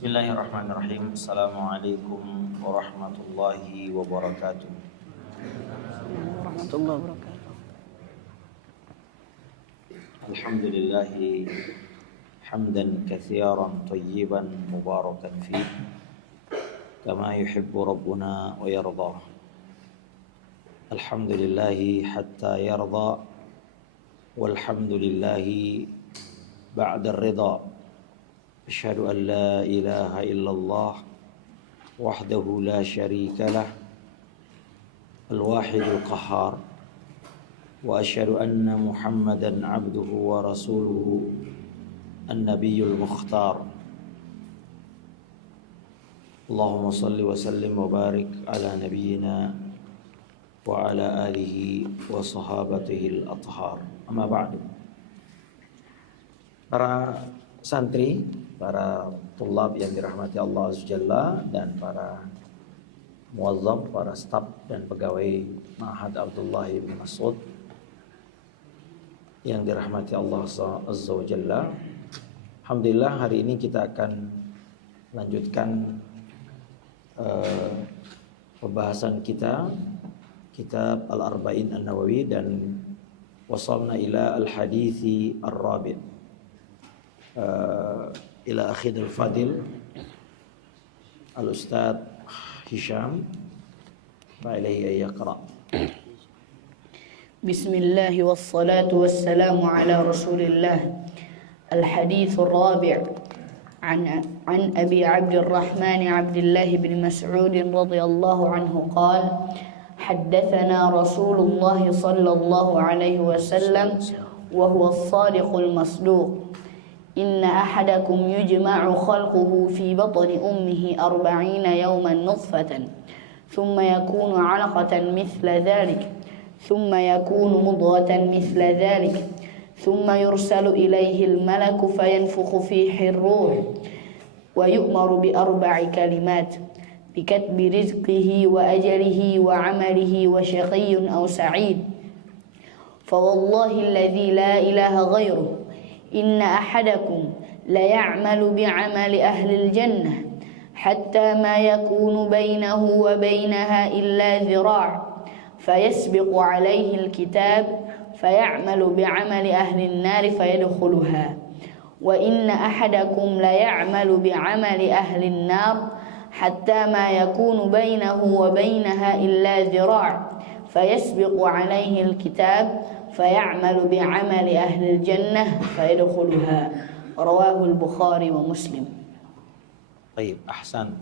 Bismillahirrahmanirrahim. Assalamualaikum warahmatullahi wabarakatuh. Warahmatullahi wabarakatuh. Alhamdulillahi hamdan katsiran tayyiban mubarakan fih kama yuhibbu rabbuna wa yarda. Alhamdulillahi hatta yarda walhamdulillahi ba'da ar-ridha. Asyhadu an la ilaha illallah wahdahu la syarika lah al-wahidul qahhar wa asyhadu anna Muhammadan abduhu wa rasuluhu an-nabiyyul mukhtar. Allahumma salli wa sallim wa barik ala nabiyyina wa ala alihi wa sahabatihi al-athhar. Amma ba'du. Para santri, para tulab yang dirahmati Allah Azza Jalla, dan para muwazzaf, para staf dan pegawai Ma'had Abdullah bin Mas'ud yang dirahmati Allah Azza Jalla. Alhamdulillah, hari ini kita akan lanjutkan pembahasan kita kitab Al-Arba'in An-Nawawi, dan wasalna ila al-hadithi ar-rabi' ila akhidul fadil al-ustadz Hisham wa ilaihi yaqra. Bismillah wassalatu wassalamu ala rasulillah. Al-hadith ar-rabi' an Abi Abdurrahman Abdullah bin Mas'ud radhiyallahu anhu qala haddathana Rasulullah sallallahu alaihi wasallam wa huwa as-sadiqul masduq. Inna ahadakum yujma'u khalquhu fi batni ummihi 40 yawman nutfatan thumma yakunu 'alaqatan mithla dhalik thumma yakunu mudghatan mithla dhalik thumma yursalu ilayhi al-malaku fayanfukhu fihi ar-ruh wa yu'maru bi 4 kalimat bikatbi rizqihi wa ajalihi wa 'amalihi wa shaqiyyun aw sa'id. Fa wallahi alladhi la ilaha ghayruhu inna ahadakum la ya'malu bi'amali ahli al-jannah hatta ma yakunu bainahu wa bainaha illa dhira' fayasbiqu alayhi al-kitab fay'amalu bi'amali ahli an-nar fayadkhuluha wa inna ahadakum la ya'malu bi'amali ahli an-nar hatta ma yakunu bainahu wa bainaha illa dhira' fayasbiqu alayhi al-kitab فيعمل بعمل أهل الجنة فيدخلها. رواه البخاري ومسلم. Baik, ahsan.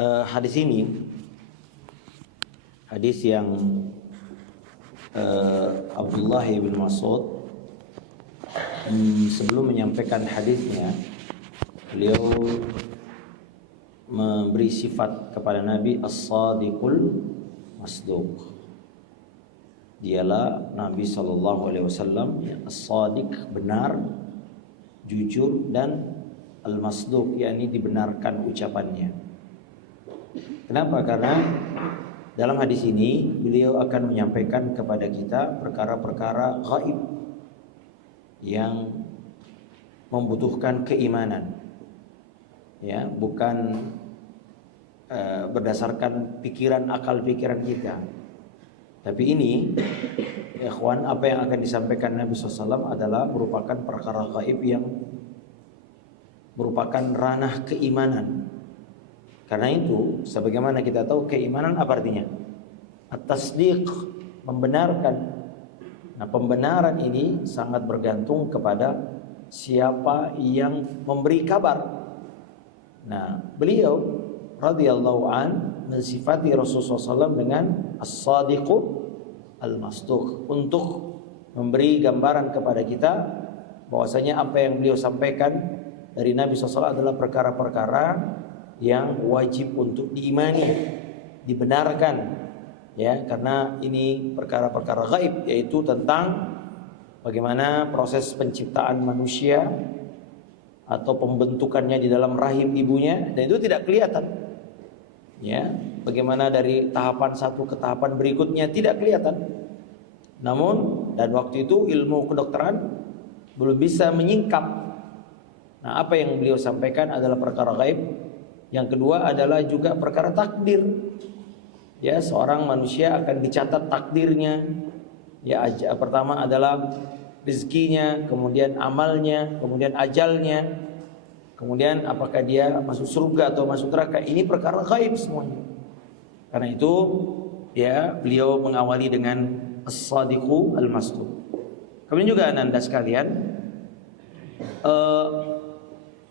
Hadis ini hadis yang Abdullah bin Mas'ud sebelum menyampaikan hadisnya, beliau memberi sifat kepada Nabi as-sadiqul masduq. Dialah Nabi SAW yang as-sadiq, benar, jujur, dan al-masduq, yakni dibenarkan ucapannya. Kenapa? Karena dalam hadis ini beliau akan menyampaikan kepada kita perkara-perkara gaib yang membutuhkan keimanan, ya, bukan berdasarkan pikiran, akal pikiran kita. Tapi ini, ikhwan, apa yang akan disampaikan Nabi SAW adalah merupakan perkara gaib yang merupakan ranah keimanan. Karena itu, sebagaimana kita tahu, keimanan apa artinya? At-tasdiq, membenarkan. Nah, pembenaran ini sangat bergantung kepada siapa yang memberi kabar. Nah, beliau radhiyallahu an mensifati Rasulullah SAW dengan as-sadiqu al-masduq, untuk memberi gambaran kepada kita bahwasanya apa yang beliau sampaikan dari Nabi SAW adalah perkara-perkara yang wajib untuk diimani, dibenarkan, ya, karena ini perkara-perkara gaib, yaitu tentang bagaimana proses penciptaan manusia atau pembentukannya di dalam rahim ibunya, dan itu tidak kelihatan. Ya, bagaimana dari tahapan satu ke tahapan berikutnya tidak kelihatan. Namun, dan waktu itu ilmu kedokteran belum bisa menyingkap Nah, apa yang beliau sampaikan adalah perkara gaib. Yang kedua adalah juga perkara takdir. Ya, seorang manusia akan dicatat takdirnya. Ya, pertama adalah rezekinya, kemudian amalnya, kemudian ajalnya, kemudian apakah dia masuk surga atau masuk neraka. Ini perkara gaib semuanya. Karena itu ya beliau mengawali dengan as-sadiqu al-masduq. Kemudian juga Anda sekalian,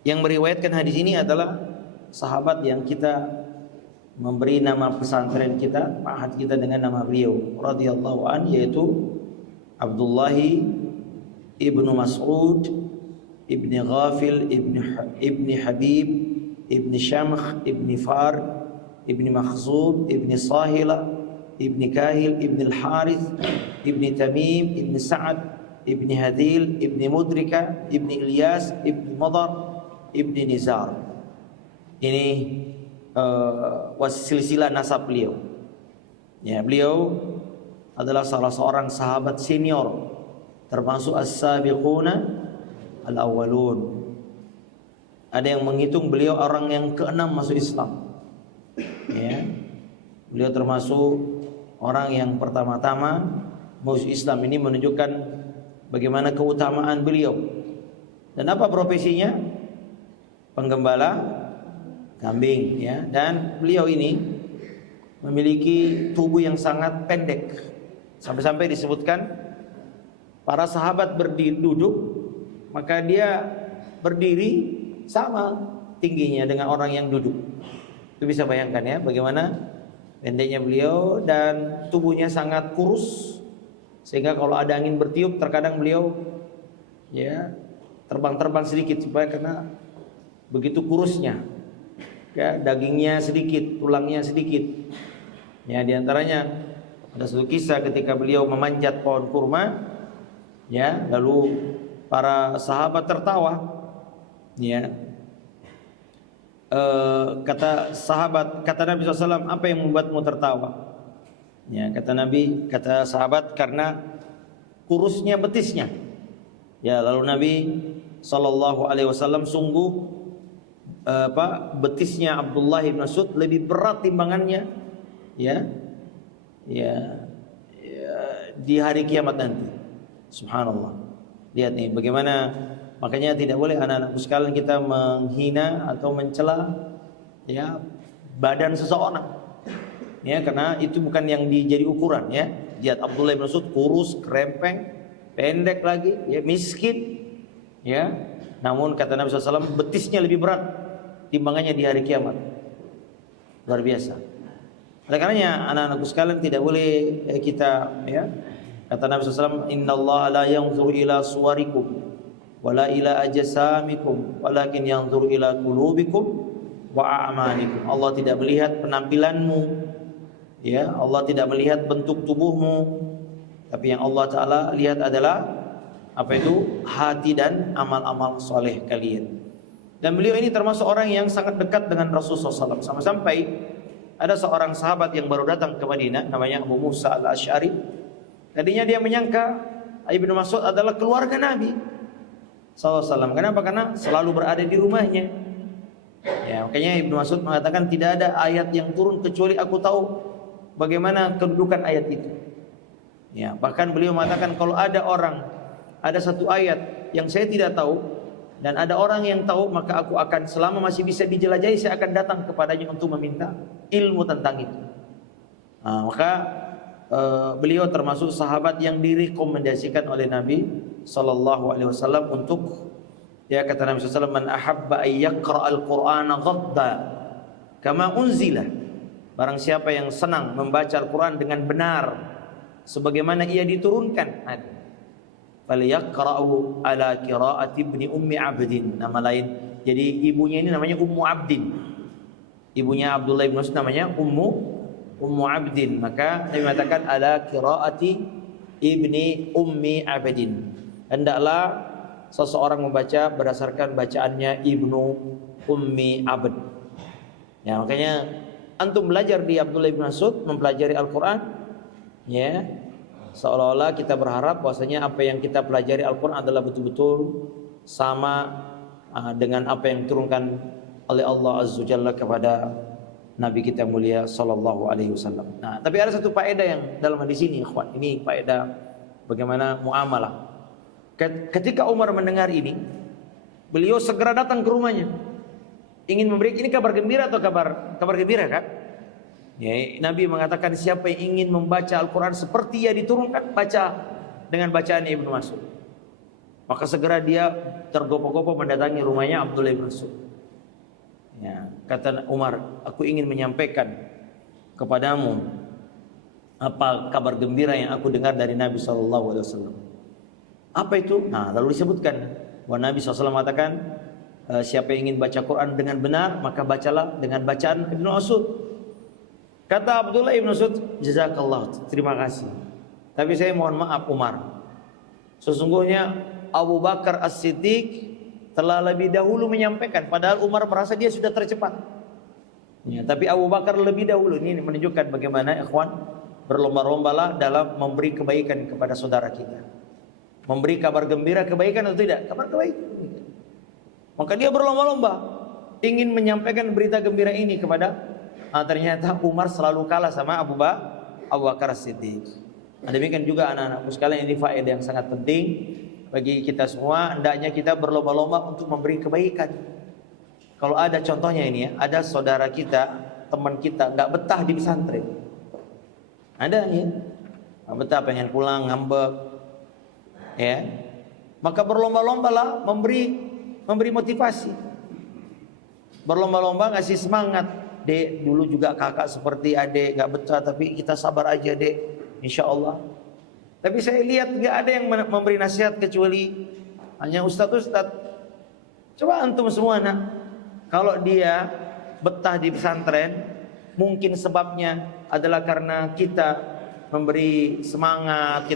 yang meriwayatkan hadis ini adalah sahabat yang kita memberi nama pesantren kita, ma'had kita dengan nama beliau radhiyallahu an, yaitu Abdullah ibnu Mas'ud ibni Ghafil ibni Habib ibni Syamkh ibni Far ibni Makhzub ibni Sahila ibni Kahil ibni Al-Harith ibni Tamim ibni Sa'ad ibni Hadil ibni Mudrika ibni Ilyas ibni Madar ibni Nizar. Ini silsilah nasab beliau. Ya, beliau adalah salah seorang sahabat senior, termasuk as-sabiquna al-awwalun. Ada yang menghitung beliau orang yang keenam masuk Islam. Ya. Beliau termasuk orang yang pertama-tama masuk Islam. Ini menunjukkan bagaimana keutamaan beliau. Dan apa profesinya? Penggembala kambing, ya. Dan beliau ini memiliki tubuh yang sangat pendek. Sampai-sampai disebutkan para sahabat duduk, maka dia berdiri sama tingginya dengan orang yang duduk. Itu bisa bayangkan ya bagaimana pendeknya beliau dan tubuhnya sangat kurus, sehingga kalau ada angin bertiup terkadang beliau ya terbang-terbang sedikit supaya karena begitu kurusnya. Ya, dagingnya sedikit, tulangnya sedikit. Ya, diantaranya ada satu kisah ketika beliau memanjat pohon kurma, ya, lalu para sahabat tertawa. Ya, kata Nabi SAW, apa yang membuatmu tertawa? Ya, kata sahabat, karena kurusnya betisnya. Ya, lalu Nabi SAW sungguh betisnya Abdullah bin Mas'ud lebih berat timbangannya ya di hari kiamat nanti. Subhanallah. Lihat nih bagaimana, makanya tidak boleh anak-anakku sekalian kita menghina atau mencela ya badan seseorang. Ya, karena itu bukan yang jadi ukuran ya. Lihat Abdullah bin Mas'ud kurus, krempeng, pendek lagi, ya miskin. Ya. Namun kata Nabi SAW betisnya lebih berat timbangannya di hari kiamat. Luar biasa. Oleh karenanya anak-anakku sekalian tidak boleh kita ya, kata Nabi SAW, innallaha la yanzuru ila suwarikum wala ila ajsamikum walakin yanzuru ila qulubikum wa a'malikum. Allah tidak melihat penampilanmu, ya, Allah tidak melihat bentuk tubuhmu, tapi yang Allah Ta'ala lihat adalah apa itu? Hati dan amal-amal soleh kalian. Dan beliau ini termasuk orang yang sangat dekat dengan Rasulullah SAW. Sampai ada seorang sahabat yang baru datang ke Madinah, namanya Abu Musa al-Ash'ari. Tadinya dia menyangka Ibnu Mas'ud adalah keluarga Nabi SAW. Kenapa? Karena selalu berada di rumahnya. Ya, makanya Ibnu Mas'ud mengatakan tidak ada ayat yang turun kecuali aku tahu bagaimana kedudukan ayat itu. Ya, bahkan beliau mengatakan kalau ada satu ayat yang saya tidak tahu dan ada orang yang tahu, maka aku akan, selama masih bisa dijelajahi, saya akan datang kepadanya untuk meminta ilmu tentang itu. Maka beliau termasuk sahabat yang direkomendasikan oleh Nabi Sallallahu Alaihi Wasallam untuk, ya, kata Nabi SAW, man ahabba ayyaqra al-Qur'ana ghadda kama unzila. Barang siapa yang senang membaca Al-Quran dengan benar sebagaimana ia diturunkan, falyaqra'u ala qira'ati ibni ummi abdin. Nama lain, jadi ibunya ini namanya Ummu Abdin. Ibunya Abdullah bin Mas'ud namanya Ummu Abdin. Maka Nabi mengatakan ala qira'ati ibni ummi abdin. Hendaklah seseorang membaca berdasarkan bacaannya Ibnu Ummi Abd. Ya, makanya antum belajar di Abdullah bin Mas'ud, mempelajari Al-Quran, ya, seolah-olah kita berharap bahwasanya apa yang kita pelajari Al-Quran adalah betul-betul sama dengan apa yang diturunkan oleh Allah Azza wa Jalla kepada Nabi kita mulia sallallahu alaihi wasallam. Nah, tapi ada satu faedah yang dalam hadis ini, ikhwan. Ini faedah bagaimana muamalah. Ketika Umar mendengar ini, beliau segera datang ke rumahnya. Ingin memberi, ini kabar gembira atau kabar gembira kan? Ya, Nabi mengatakan siapa yang ingin membaca Al-Quran seperti yang diturunkan, baca dengan bacaan Ibnu Mas'ud. Maka segera dia tergopoh-gopoh mendatangi rumahnya Abdullah bin Mas'ud. Ya, kata Umar, aku ingin menyampaikan kepadamu apa kabar gembira yang aku dengar dari Nabi SAW. Apa itu? Nah, lalu disebutkan bahwa Nabi SAW mengatakan, siapa yang ingin baca Quran dengan benar, maka bacalah dengan bacaan Ibnu Mas'ud. Kata Abdullah ibn Mas'ud, jazakallah, terima kasih. Tapi saya mohon maaf Umar, sesungguhnya Abu Bakar As-Siddiq telah lebih dahulu menyampaikan, padahal Umar merasa dia sudah tercepat. Ya, tapi Abu Bakar lebih dahulu. Ini menunjukkan bagaimana ikhwan berlomba-lombalah dalam memberi kebaikan kepada saudara kita. Memberi kabar gembira kebaikan atau tidak? Kabar kebaikan. Maka dia berlomba-lomba ingin menyampaikan berita gembira ini kepada ternyata Umar selalu kalah sama Abu Bakar As-Siddiq. Demikian juga anak-anakku sekalian, ini faedah yang sangat penting bagi kita semua. Hendaknya kita berlomba-lomba untuk memberi kebaikan. Kalau ada contohnya ini ya, ada saudara kita, teman kita nggak betah di pesantren. Ada ya, nggak betah, pengen pulang, ngambek, ya. Maka berlomba-lombalah memberi motivasi. Berlomba-lomba ngasih semangat. Dek, dulu juga kakak seperti adik, nggak betah, tapi kita sabar aja dek, insya Allah. Tapi saya lihat nggak ada yang memberi nasihat kecuali hanya ustadz. Coba antum semua nak, kalau dia betah di pesantren, mungkin sebabnya adalah karena kita memberi semangat,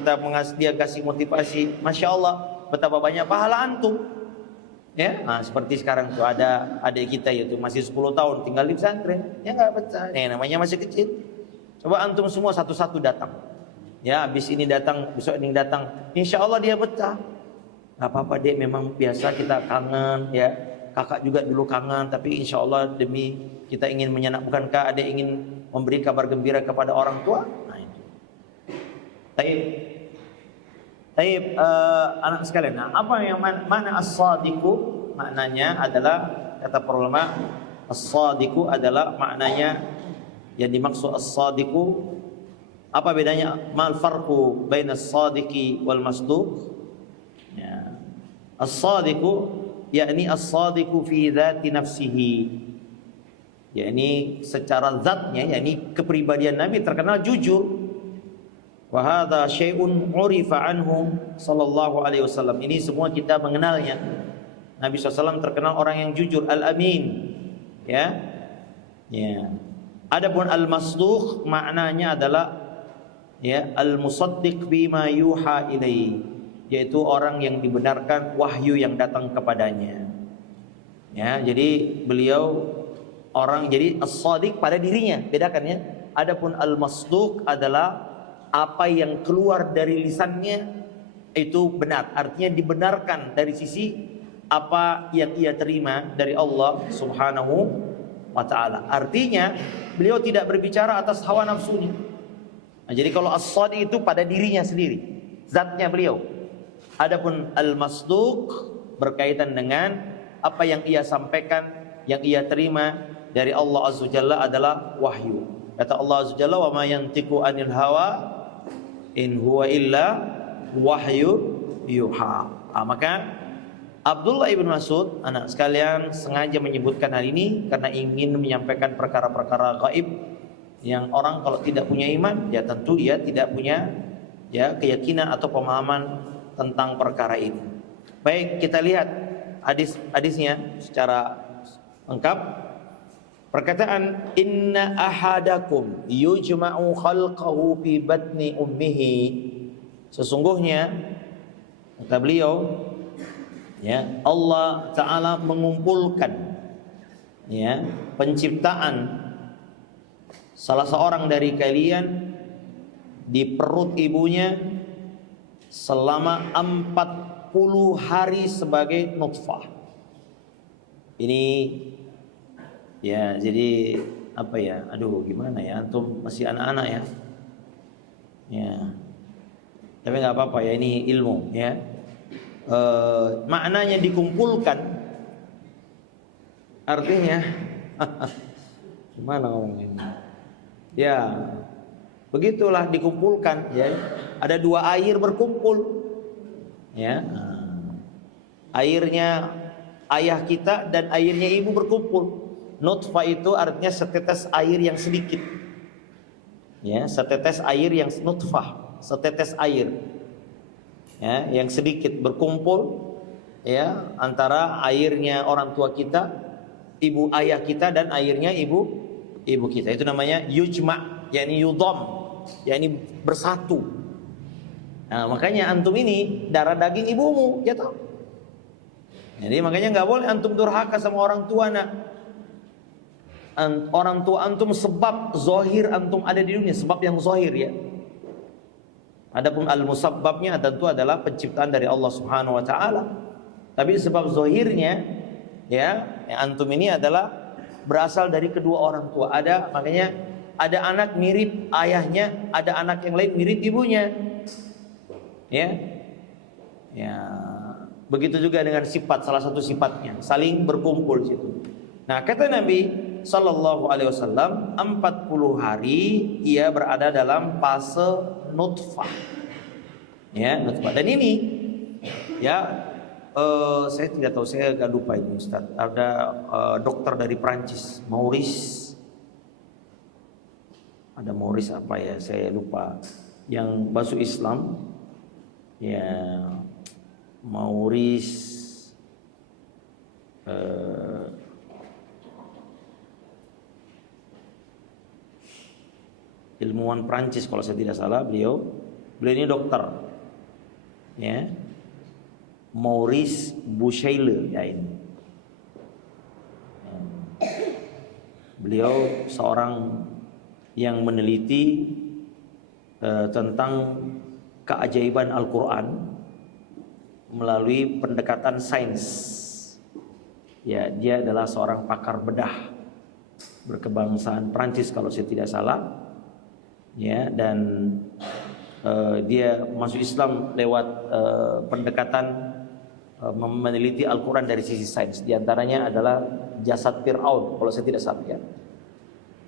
dia kasih motivasi. Masya Allah, betapa banyak pahala antum. Ya, nah, seperti sekarang tuh ada adik kita yaitu masih 10 tahun tinggal di pesantren, ya nggak betah. Namanya masih kecil. Coba antum semua satu-satu datang. Ya, habis ini datang, besok ini datang. Insya Allah dia betah. Gak apa-apa dek, memang biasa kita kangen ya. Kakak juga dulu kangen, tapi insya Allah demi kita ingin menyenangkan, bukankah adik ingin memberi kabar gembira kepada orang tua? Nah itu. Taib anak sekalian, nah, apa yang mana as-sadiqu? Maknanya adalah, kata para ulama, as-sadiqu adalah maknanya yang dimaksud as-sadiqu. Apa bedanya? Mal farqu baina as-sadiqi wal masduq? Ya. As-sadiqu yakni as-sadiqu fi dzati nafsihi. Yakni secara zatnya, yakni kepribadian Nabi terkenal jujur. Wa hadza syai'un urifa anhu sallallahu alaihi wasallam. Ini semua kita mengenalnya. Nabi SAW terkenal orang yang jujur, al-amin. Ya. Ya. Adapun al-masduq maknanya adalah ya, al-musaddiq bima yuha ilaihi, yaitu orang yang dibenarkan wahyu yang datang kepadanya. Ya, jadi beliau orang, jadi as-sadiq pada dirinya, bedakan ya. Adapun al-masduq adalah apa yang keluar dari lisannya itu benar, artinya dibenarkan dari sisi apa yang ia terima dari Allah Subhanahu wa taala. Artinya beliau tidak berbicara atas hawa nafsunya. Nah, jadi kalau as-sadiq itu pada dirinya sendiri, zatnya beliau. Adapun al-masduq berkaitan dengan apa yang ia sampaikan, yang ia terima dari Allah Azza wa Jalla adalah wahyu. Kata Allah Azza wa Jalla, "Wa ma yantiqu 'anil hawa in huwa illa wahyu yuha." Maka Abdullah ibn Mas'ud, anak sekalian, sengaja menyebutkan hal ini karena ingin menyampaikan perkara-perkara gaib yang orang kalau tidak punya iman, ya tentu dia tidak punya ya keyakinan atau pemahaman tentang perkara ini. Baik, kita lihat hadisnya secara lengkap. Perkataan inna ahadakum yujma'u khalqahu fi batni ummihi. Sesungguhnya kata beliau, ya, Allah Ta'ala mengumpulkan ya penciptaan salah seorang dari kalian di perut ibunya selama 40 hari sebagai nutfah. Ini ya jadi apa ya? Aduh, gimana ya? Antum masih anak-anak ya. Ya. Tapi nggak apa-apa ya, ini ilmu ya. Maknanya dikumpulkan, artinya gimana ngomongnya? Ya, begitulah dikumpulkan. Ya, ada dua air berkumpul. Ya, airnya ayah kita dan airnya ibu berkumpul. Nutfah itu artinya setetes air yang sedikit. Ya, setetes air yang nutfah, setetes air. Ya, yang sedikit berkumpul ya antara airnya orang tua kita, ibu ayah kita dan airnya ibu kita. Itu namanya yujma, yakni yudham, yakni bersatu. Nah, makanya antum ini darah daging ibumu, ya toh. Jadi makanya nggak boleh antum durhaka sama orang tua, nak. Orang tua antum sebab zahir antum ada di dunia, sebab yang zahir ya. Adapun al-musabbabnya tentu adalah penciptaan dari Allah Subhanahu wa taala. Tapi sebab zahirnya ya, antum ini adalah berasal dari kedua orang tua. Makanya ada anak mirip ayahnya, ada anak yang lain mirip ibunya. Ya. Ya. Begitu juga dengan sifat, salah satu sifatnya saling berkumpul situ. Nah, kata Nabi sallallahu alaihi wasallam, 40 hari ia berada dalam fase nutfah. Ya, nutfah. Dan ini ya saya tidak tahu, saya agak lupa ini Ustaz. Ada dokter dari Prancis, Maurice. Ada Maurice apa ya, saya lupa. Yang masuk Islam. Ya, Maurice ilmuwan Prancis kalau saya tidak salah, beliau ini dokter ya, Maurice Bucaille ya ini. Beliau seorang yang meneliti tentang keajaiban Al-Quran melalui pendekatan sains. Ya, dia adalah seorang pakar bedah berkebangsaan Prancis kalau saya tidak salah. Ya, dan dia masuk Islam lewat pendekatan meneliti Al-Quran dari sisi sains. Di antaranya adalah jasad Fir'aun kalau saya tidak salah ya.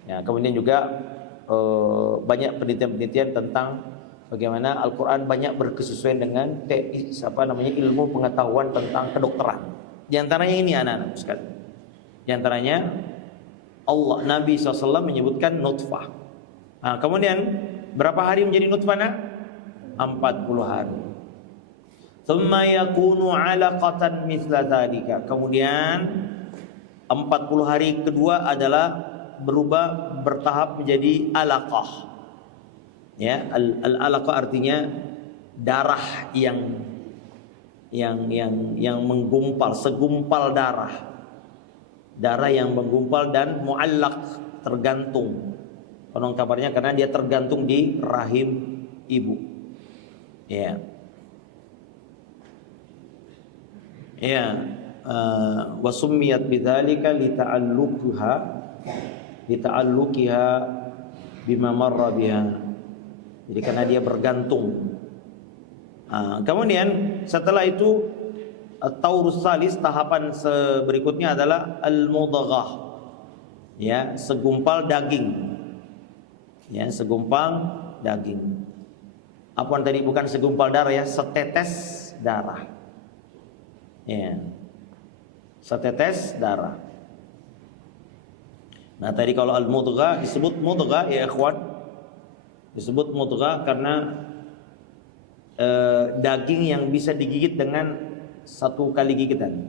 Ya, kemudian juga banyak penelitian-penelitian tentang bagaimana Al-Quran banyak berkesesuaian dengan ilmu pengetahuan tentang kedokteran. Di antaranya ini anak-anak sekalian. Di antaranya Nabi SAW menyebutkan nutfah. Nah, kemudian berapa hari menjadi nutfah? 40 hari. Tsumma yakunu 'alaqatan mithla dzalika. Kemudian 40 hari kedua adalah bertahap menjadi alaqah. Ya, al-alaqah artinya darah yang menggumpal, segumpal darah. Darah yang menggumpal dan muallaq, tergantung. Konon kabarnya karena dia tergantung di rahim ibu. Ya. Ya, wa summiyat bidzalika lita'alluqiha bima marra biha. Jadi karena dia bergantung. Kemudian setelah itu at-taurus salis, tahapan berikutnya adalah al-mudghah. Ya, segumpal daging. Ya, segumpal daging. Apa tadi, bukan segumpal darah ya, setetes darah. Ya. Setetes darah. Nah, tadi kalau al-mudghah disebut mudghah ya ikhwan. Disebut mudghah karena daging yang bisa digigit dengan satu kali gigitan.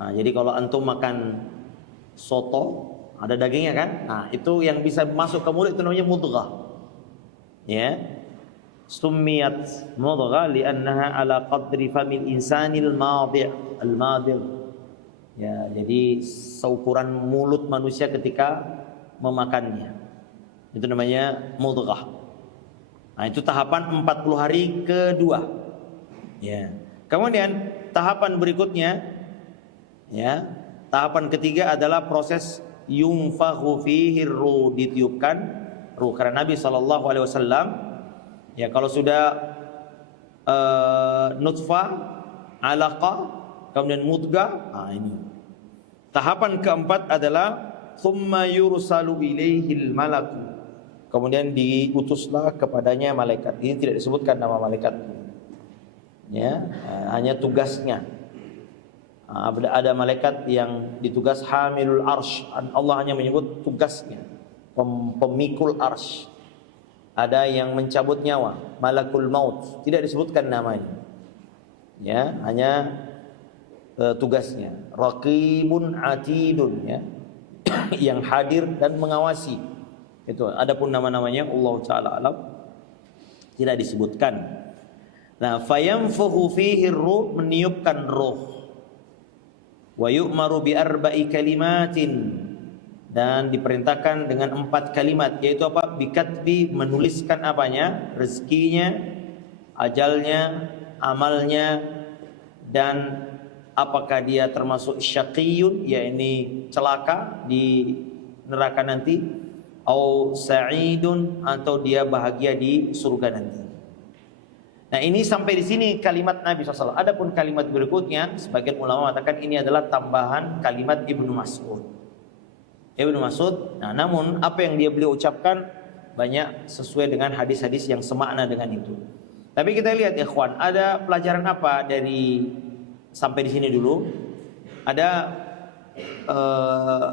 Nah, jadi kalau antum makan soto ada dagingnya kan? Nah, itu yang bisa masuk ke mulut itu namanya mudghah. Ya. Summiyat mudghah li'annaha ala qadri famil insanil madi', al-madi'. Ya, jadi seukuran mulut manusia ketika memakannya. Itu namanya mudghah. Nah, itu tahapan 40 hari kedua. Ya. Kemudian tahapan berikutnya ya, Tahapan ketiga adalah proses yunfakhu fihi ruh, ditiupkan ruh. Karena Nabi SAW ya kalau sudah nutfah, alaqah, kemudian mudghah, ini. Tahapan keempat adalah thumma yursalu ilaihil malaku. Kemudian diutuslah kepadanya malaikat. Ini tidak disebutkan nama malaikat. Ya, hanya tugasnya. Ada malaikat yang ditugas hamilul arsh. Allah hanya menyebut tugasnya, pemikul arsh. Ada yang mencabut nyawa, malakul maut, tidak disebutkan namanya. Ya, hanya tugasnya. Raqibun atidun, ya, yang hadir dan mengawasi. Itu. Adapun nama-namanya Allah Taala alam tidak disebutkan. Nah, fayanfukhu fihi ruh, meniupkan ruh. Wa yu'maru bi arba'i kalimatin, dan diperintahkan dengan 4 kalimat, yaitu apa? Bikatbi, menuliskan apanya? Rezekinya, ajalnya, amalnya, dan apakah dia termasuk syaqiyun, yakni celaka di neraka nanti, au sa'idun, atau dia bahagia di surga nanti. Nah, ini sampai di sini kalimat Nabi SAW. Adapun kalimat berikutnya, sebagian ulama mengatakan ini adalah tambahan kalimat Ibnu Mas'ud. Ibnu Mas'ud. Nah, namun apa yang beliau ucapkan banyak sesuai dengan hadis-hadis yang semakna dengan itu. Tapi kita lihat ikhwan, ada pelajaran apa dari sampai di sini dulu? Ada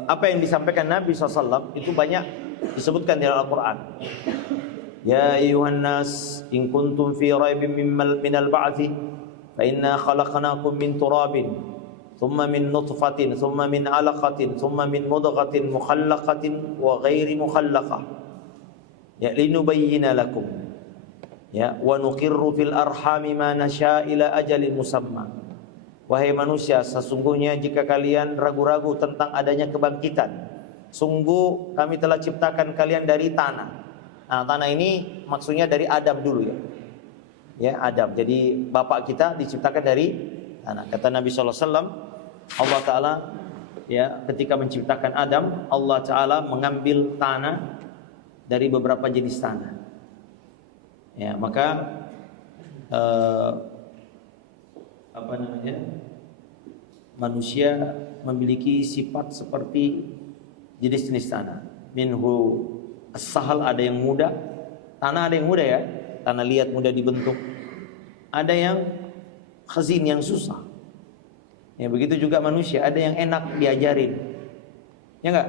apa yang disampaikan Nabi SAW itu banyak disebutkan di Al-Quran. Ya ayuhan nas in kuntum fi raibin minal ba'thi fa inna khalaqnakum min turabin thumma min nutfatin thumma min alaqatin thumma min mudghatin mukhallaqatin wa ghairi mukhallaqah ya linubayyina lakum ya wa nuqirru fil arhami ma nasha ila ajalin musamma. Wahai manusia, sesungguhnya jika kalian ragu-ragu tentang adanya kebangkitan, sungguh kami telah ciptakan kalian dari tanah. Nah, tanah ini maksudnya dari Adam dulu, ya. Ya, Adam. Jadi bapak kita diciptakan dari tanah. Kata Nabi SAW, Allah Ta'ala ya ketika menciptakan Adam, Allah Ta'ala mengambil tanah dari beberapa jenis tanah. Ya, maka manusia memiliki sifat seperti jenis-jenis tanah. Minhu as-sahal, ada yang mudah. Tanah ada yang mudah, ya, tanah liat mudah dibentuk. Ada yang khazin, yang susah. Ya, begitu juga manusia, ada yang enak diajarin. Ya enggak?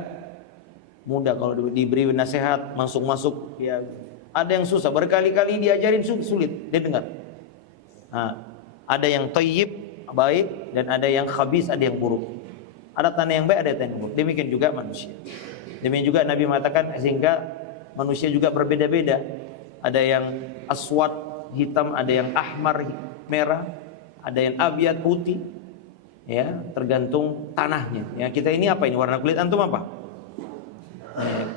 Mudah kalau diberi nasihat, masuk-masuk, ya. Ada yang susah, berkali-kali diajarin sulit, dia dengar. Nah, ada yang thayyib, baik, dan ada yang khabis, ada yang buruk. Ada tanah yang baik, ada tanah yang buruk. Demikian juga manusia. Demikian juga Nabi mengatakan sehingga manusia juga berbeda-beda. Ada yang aswad, hitam, ada yang ahmar, merah, ada yang abyad, putih. Ya, tergantung tanahnya. Ya, kita ini apa ini? Warna kulit antum apa?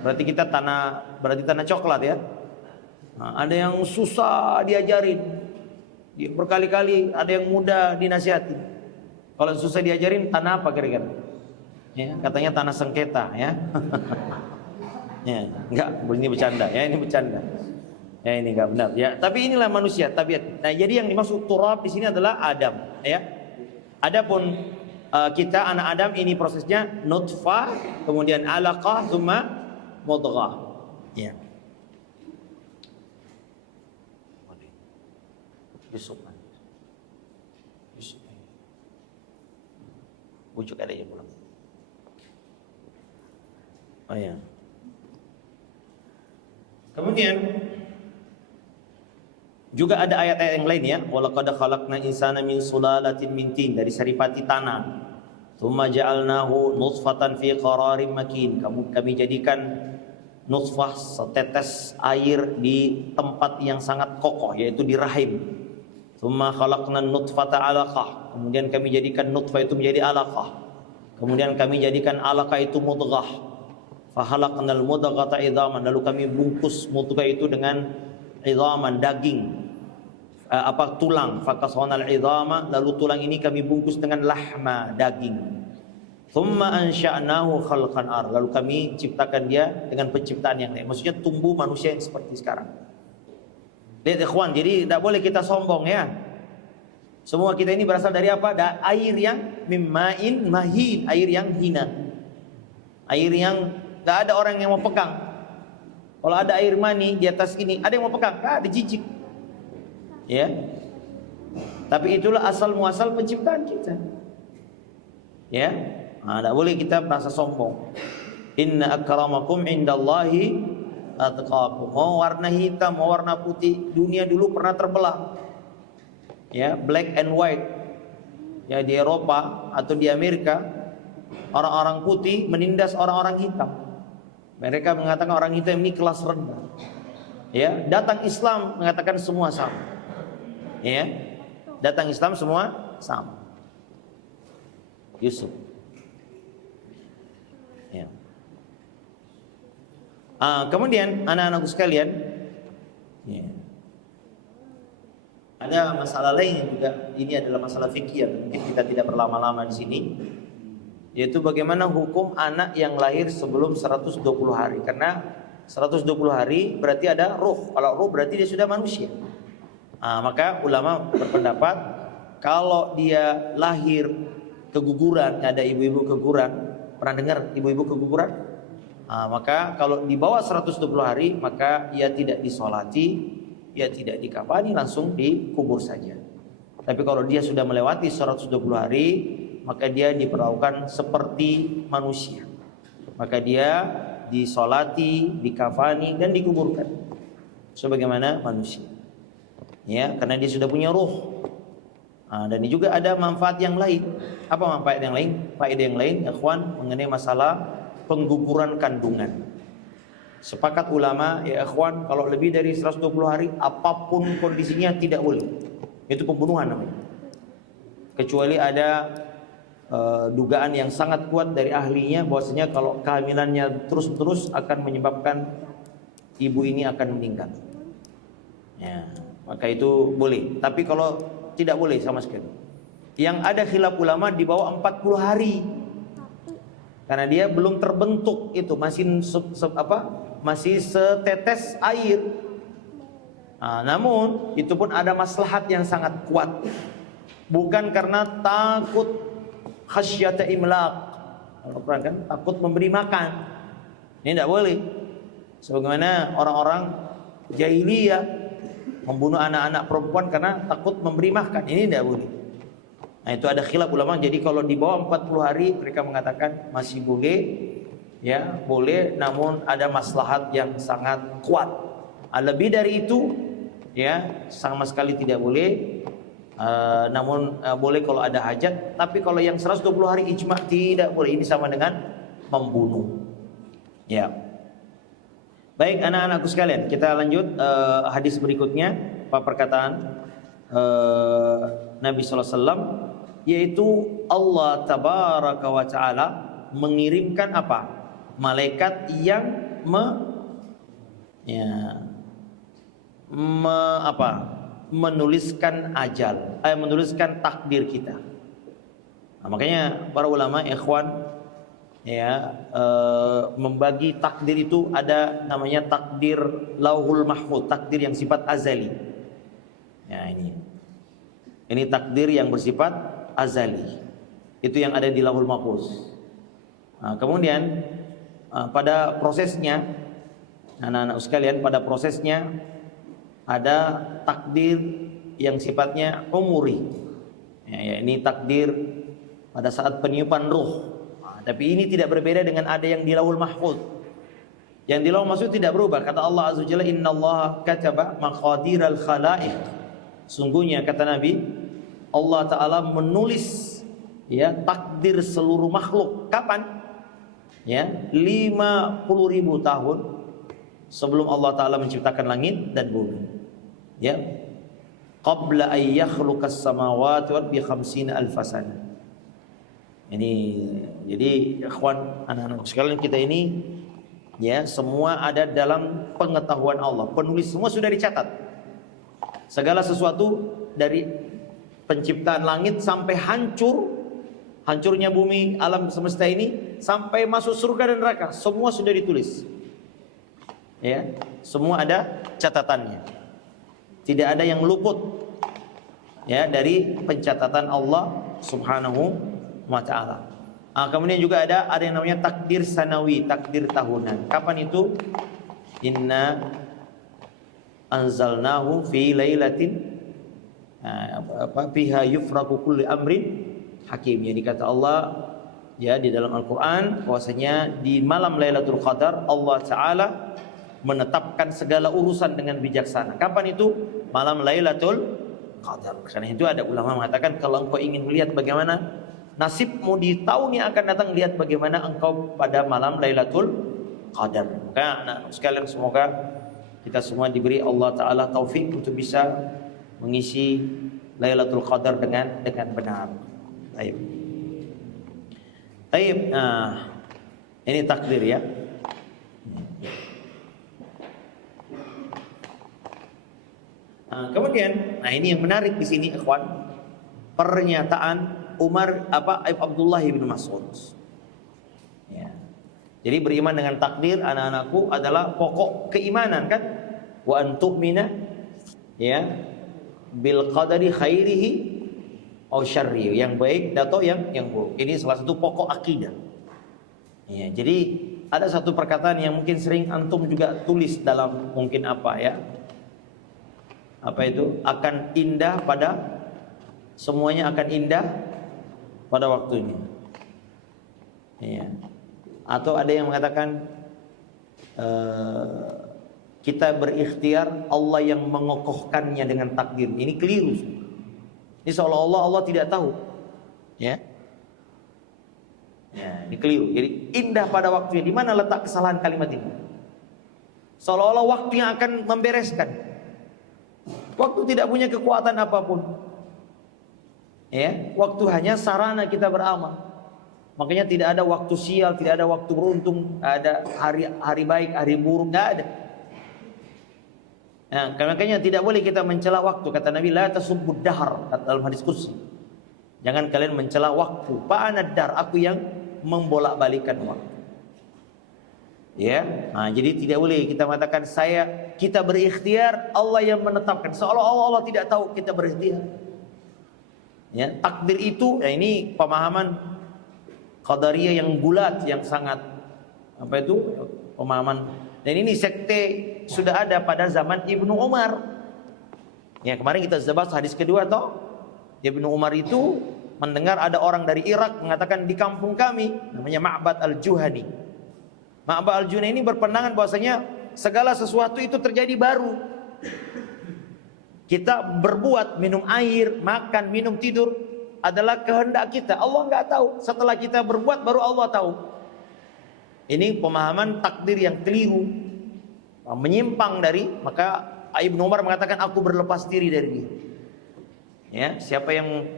Berarti kita tanah coklat, ya. Nah, ada yang susah diajarin. Berkali-kali, ada yang mudah dinasihati. Kalau susah diajarin, tanah apa kira-kira? Ya, katanya tanah sengketa, ya. Ya, enggak, ini bercanda, ya, ini bercanda. Ya, ini enggak benar, ya. Tapi inilah manusia, tabiat. Nah, jadi yang dimaksud turab di sini adalah Adam, ya. Adapun kita anak Adam ini prosesnya nutfah, kemudian alaqah, tsumma mudghah. Ya. Besok. Bujuk adanya pulang. Oh ya. Kemudian juga ada ayat-ayat yang lain, ya. Walaqad khalaqna insana min sulalatin min tin, dari saripati tanah. Tsumma ja'alnahu nutfatan fi qararin makin. Kami jadikan nutfah, setetes air di tempat yang sangat kokoh, yaitu di rahim. Tsumma khalaqna nutfata 'alaqah. Kemudian kami jadikan nutfah itu menjadi alaqah. Kemudian kami jadikan alaqah itu mudghah. Fa khalaqnal mudghata idhaman. Lalu kami bungkus mudghah itu dengan idhaman, daging. Tulang. Fa kasawna al-idhama. Lalu tulang ini kami bungkus dengan lahma, daging. Thumma ansha'nahu khalqan ar. Lalu kami ciptakan dia dengan penciptaan yang lain. Maksudnya tumbuh manusia yang seperti sekarang. Lihat ikhwan, jadi tidak boleh kita sombong ya. Semua kita ini berasal dari apa? Dari air yang mimma'in mahin, air yang hina. Air yang tidak ada orang yang mau pegang. Kalau ada air mani di atas ini, ada yang mau pegang? Ada jijik. Ya. Tapi itulah asal muasal penciptaan kita. Ya. Tidak boleh kita merasa sombong. Inna akramakum indallahi atqakum. Mau warna hitam, mau warna putih, dunia dulu pernah terbelah. Ya, black and white. Ya, di Eropa atau di Amerika, orang-orang putih menindas orang-orang hitam. Mereka mengatakan orang hitam ini kelas rendah. Ya, datang Islam mengatakan semua sama. Ya, datang Islam semua sama. Yusuf. Ya. Kemudian anak-anakku sekalian, ya, ada masalah lain yang juga ini adalah masalah fikih yang mungkin kita tidak berlama-lama di sini, yaitu bagaimana hukum anak yang lahir sebelum 120 hari. Karena 120 hari berarti ada ruh. Kalau ruh berarti dia sudah manusia. Maka ulama berpendapat kalau dia lahir keguguran, ada ibu-ibu keguguran. Pernah dengar ibu-ibu keguguran? Maka kalau di bawah 120 hari maka ia tidak disolati, ia tidak dikafani, langsung dikubur saja. Tapi kalau dia sudah melewati 120 hari maka dia diperlakukan seperti manusia. Maka dia disolati, dikafani dan dikuburkan sebagaimana manusia. Ya, karena dia sudah punya ruh. Dan ini juga ada manfaat yang lain. Apa manfaat yang lain? Faedah yang lain, ikhwan, mengenai masalah pengguguran kandungan. Sepakat ulama, ya ikhwan, kalau lebih dari 120 hari, apapun kondisinya tidak boleh. Itu pembunuhan namanya. Kecuali ada dugaan yang sangat kuat dari ahlinya, bahwasanya kalau kehamilannya terus-terus akan menyebabkan ibu ini akan meninggal. Ya, maka itu boleh. Tapi kalau tidak boleh sama sekali. Yang ada khilaf ulama di bawah 40 hari. Karena dia belum terbentuk itu, masih setetes air. Namun itu pun ada maslahat yang sangat kuat. Bukan karena takut khasyata imlaq. Al-Quran kan takut memberi makan. Ini tidak boleh. Sebagaimana orang-orang jahiliyah membunuh anak-anak perempuan karena takut memberi makan. Ini tidak boleh. Nah, itu ada khilaf ulama. Jadi kalau di bawah 40 hari mereka mengatakan masih boleh, ya, boleh, namun ada maslahat yang sangat kuat. Lebih dari itu, ya, sama sekali tidak boleh. Namun boleh kalau ada hajat. Tapi kalau yang 120 hari ijma tidak boleh. Ini sama dengan membunuh. Ya. Baik anak-anakku sekalian, kita lanjut hadis berikutnya, apa perkataan Nabi SAW, yaitu Allah Tabaraka wa Ta'ala mengirimkan apa? Malaikat yang menuliskan ajal, menuliskan takdir kita. Makanya para ulama ikhwan membagi takdir itu ada namanya takdir lauhul mahfuz, takdir yang sifat azali. Ya, ini takdir yang bersifat azali. Itu yang ada di lauhul mahfuz. Kemudian pada prosesnya, anak-anak sekalian, pada prosesnya ada takdir yang sifatnya umuri. Ini takdir pada saat peniupan ruh. Tapi ini tidak berbeda dengan ada yang di lauhul mahfuz. Yang di lauhul mahfuz tidak berubah. Kata Allah Azza wa Jalla, innallaha kataba maqadiral khalaiq. Sungguhnya kata Nabi, Allah Ta'ala menulis, ya, takdir seluruh makhluk. Kapan? Ya, 50.000 tahun sebelum Allah Ta'ala menciptakan langit dan bumi. Ya, qabla an yakhluqas samawati wal ardi 50.000 sana. Ini jadi ikhwan, anak-anak sekalian, kita ini, ya, semua ada dalam pengetahuan Allah. Penulis semua sudah dicatat. Segala sesuatu dari penciptaan langit sampai hancur hancurnya bumi, alam semesta ini, sampai masuk surga dan neraka, semua sudah ditulis. Ya, semua ada catatannya. Tidak ada yang luput ya dari pencatatan Allah Subhanahu wa taala. Kemudian juga ada yang namanya takdir sanawi, takdir tahunan. Kapan itu? Inna anzalnahu fi lailatin fiha yufraqu kulli amrin hakim. Jadi kata Allah ya di dalam Al-Qur'an bahwasanya di malam Lailatul Qadar Allah taala menetapkan segala urusan dengan bijaksana. Kapan itu? Malam Lailatul Qadar. Karena itu ada ulama mengatakan kalau engkau ingin melihat bagaimana nasibmu di tahun yang akan datang, lihat bagaimana engkau pada malam Lailatul Qadar. Maka anak-anak sekalian, semoga kita semua diberi Allah taala taufik untuk bisa mengisi Lailatul Qadar dengan benar. Baik. Baik, ini takdir ya. Kemudian, ini yang menarik di sini, ikhwan, pernyataan Abdullah bin Mas'ud. Ya. Jadi beriman dengan takdir, anak-anakku, adalah pokok keimanan kan? Wa antu'mina ya bil qadari khairihi aw syarrihi, yang baik atau yang buruk. Ini salah satu pokok akidah. Ya, jadi ada satu perkataan yang mungkin sering antum juga tulis dalam mungkin apa itu, akan indah pada semuanya, akan indah pada waktunya. Ya. Atau ada yang mengatakan kita berikhtiar, Allah yang mengokohkannya dengan takdir. Ini keliru. Ini seolah-olah Allah tidak tahu. Ya. Ya, ini keliru. Jadi indah pada waktunya. Di mana letak kesalahan kalimat ini? Seolah-olah waktu yang akan membereskan. Waktu tidak punya kekuatan apapun. Ya, waktu hanya sarana kita beramal. Makanya tidak ada waktu sial, tidak ada waktu beruntung, ada hari baik, hari buruk, tidak ada. Nah, makanya tidak boleh kita mencela waktu. Kata Nabi, la tasubbud dahar, dalam hadis qudsi. Jangan kalian mencela waktu. Fa'ana dar, aku yang membolak-balikan waktu. Ya, jadi tidak boleh kita mengatakan kita berikhtiar, Allah yang menetapkan. Seolah-olah Allah tidak tahu kita berikhtiar. Ya, takdir itu, ya ini pemahaman Qadariyah yang bulat, yang sangat pemahaman. Dan ini sekte sudah ada pada zaman Ibnu Umar. Ya, kemarin kita sudah bahas hadis kedua toh. Ibnu Umar itu mendengar ada orang dari Irak mengatakan di kampung kami, namanya Ma'bad al-Juhani. Ma'bad al-Juhani ini berpandangan bahwasanya segala sesuatu itu terjadi baru. Kita berbuat, minum air, makan, minum, tidur adalah kehendak kita. Allah nggak tahu. Setelah kita berbuat baru Allah tahu. Ini pemahaman takdir yang keliru, menyimpang dari. Maka Ibnu Umar mengatakan, aku berlepas diri dari dia. Ya, siapa yang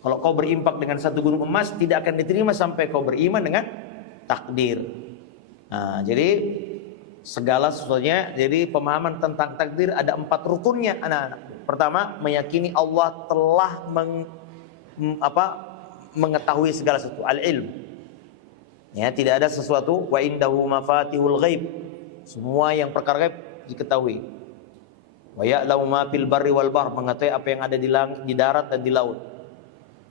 kalau kau berimpak dengan satu gunung emas tidak akan diterima sampai kau beriman dengan takdir. Jadi segala sesuatunya. Jadi pemahaman tentang takdir ada 4 rukunnya, anak-anak. Pertama, meyakini Allah telah mengetahui segala sesuatu, al-ilm. Ya, tidak ada sesuatu wa indahu mafatihul ghaib. Semua yang perkara gaib diketahui. Wa ya'lamu ma fil barri wal bahr, mengetahui apa yang ada di langit, di darat dan di laut.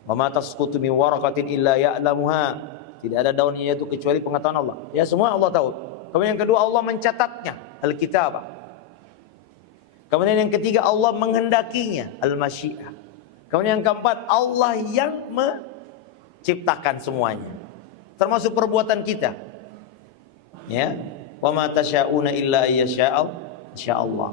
Wa ma tasqutu min waraqatin illa ya'lamuha. Tidak ada daun yang jatuh kecuali pengetahuan Allah. Ya, semua Allah tahu. Kemudian yang kedua, Allah mencatatnya, al-kitabah. Kemudian yang ketiga, Allah menghendakinya, al-masyiah. Kemudian yang keempat, Allah yang menciptakan semuanya, termasuk perbuatan kita. Ya, wa ma tasya'una illa insyaallah.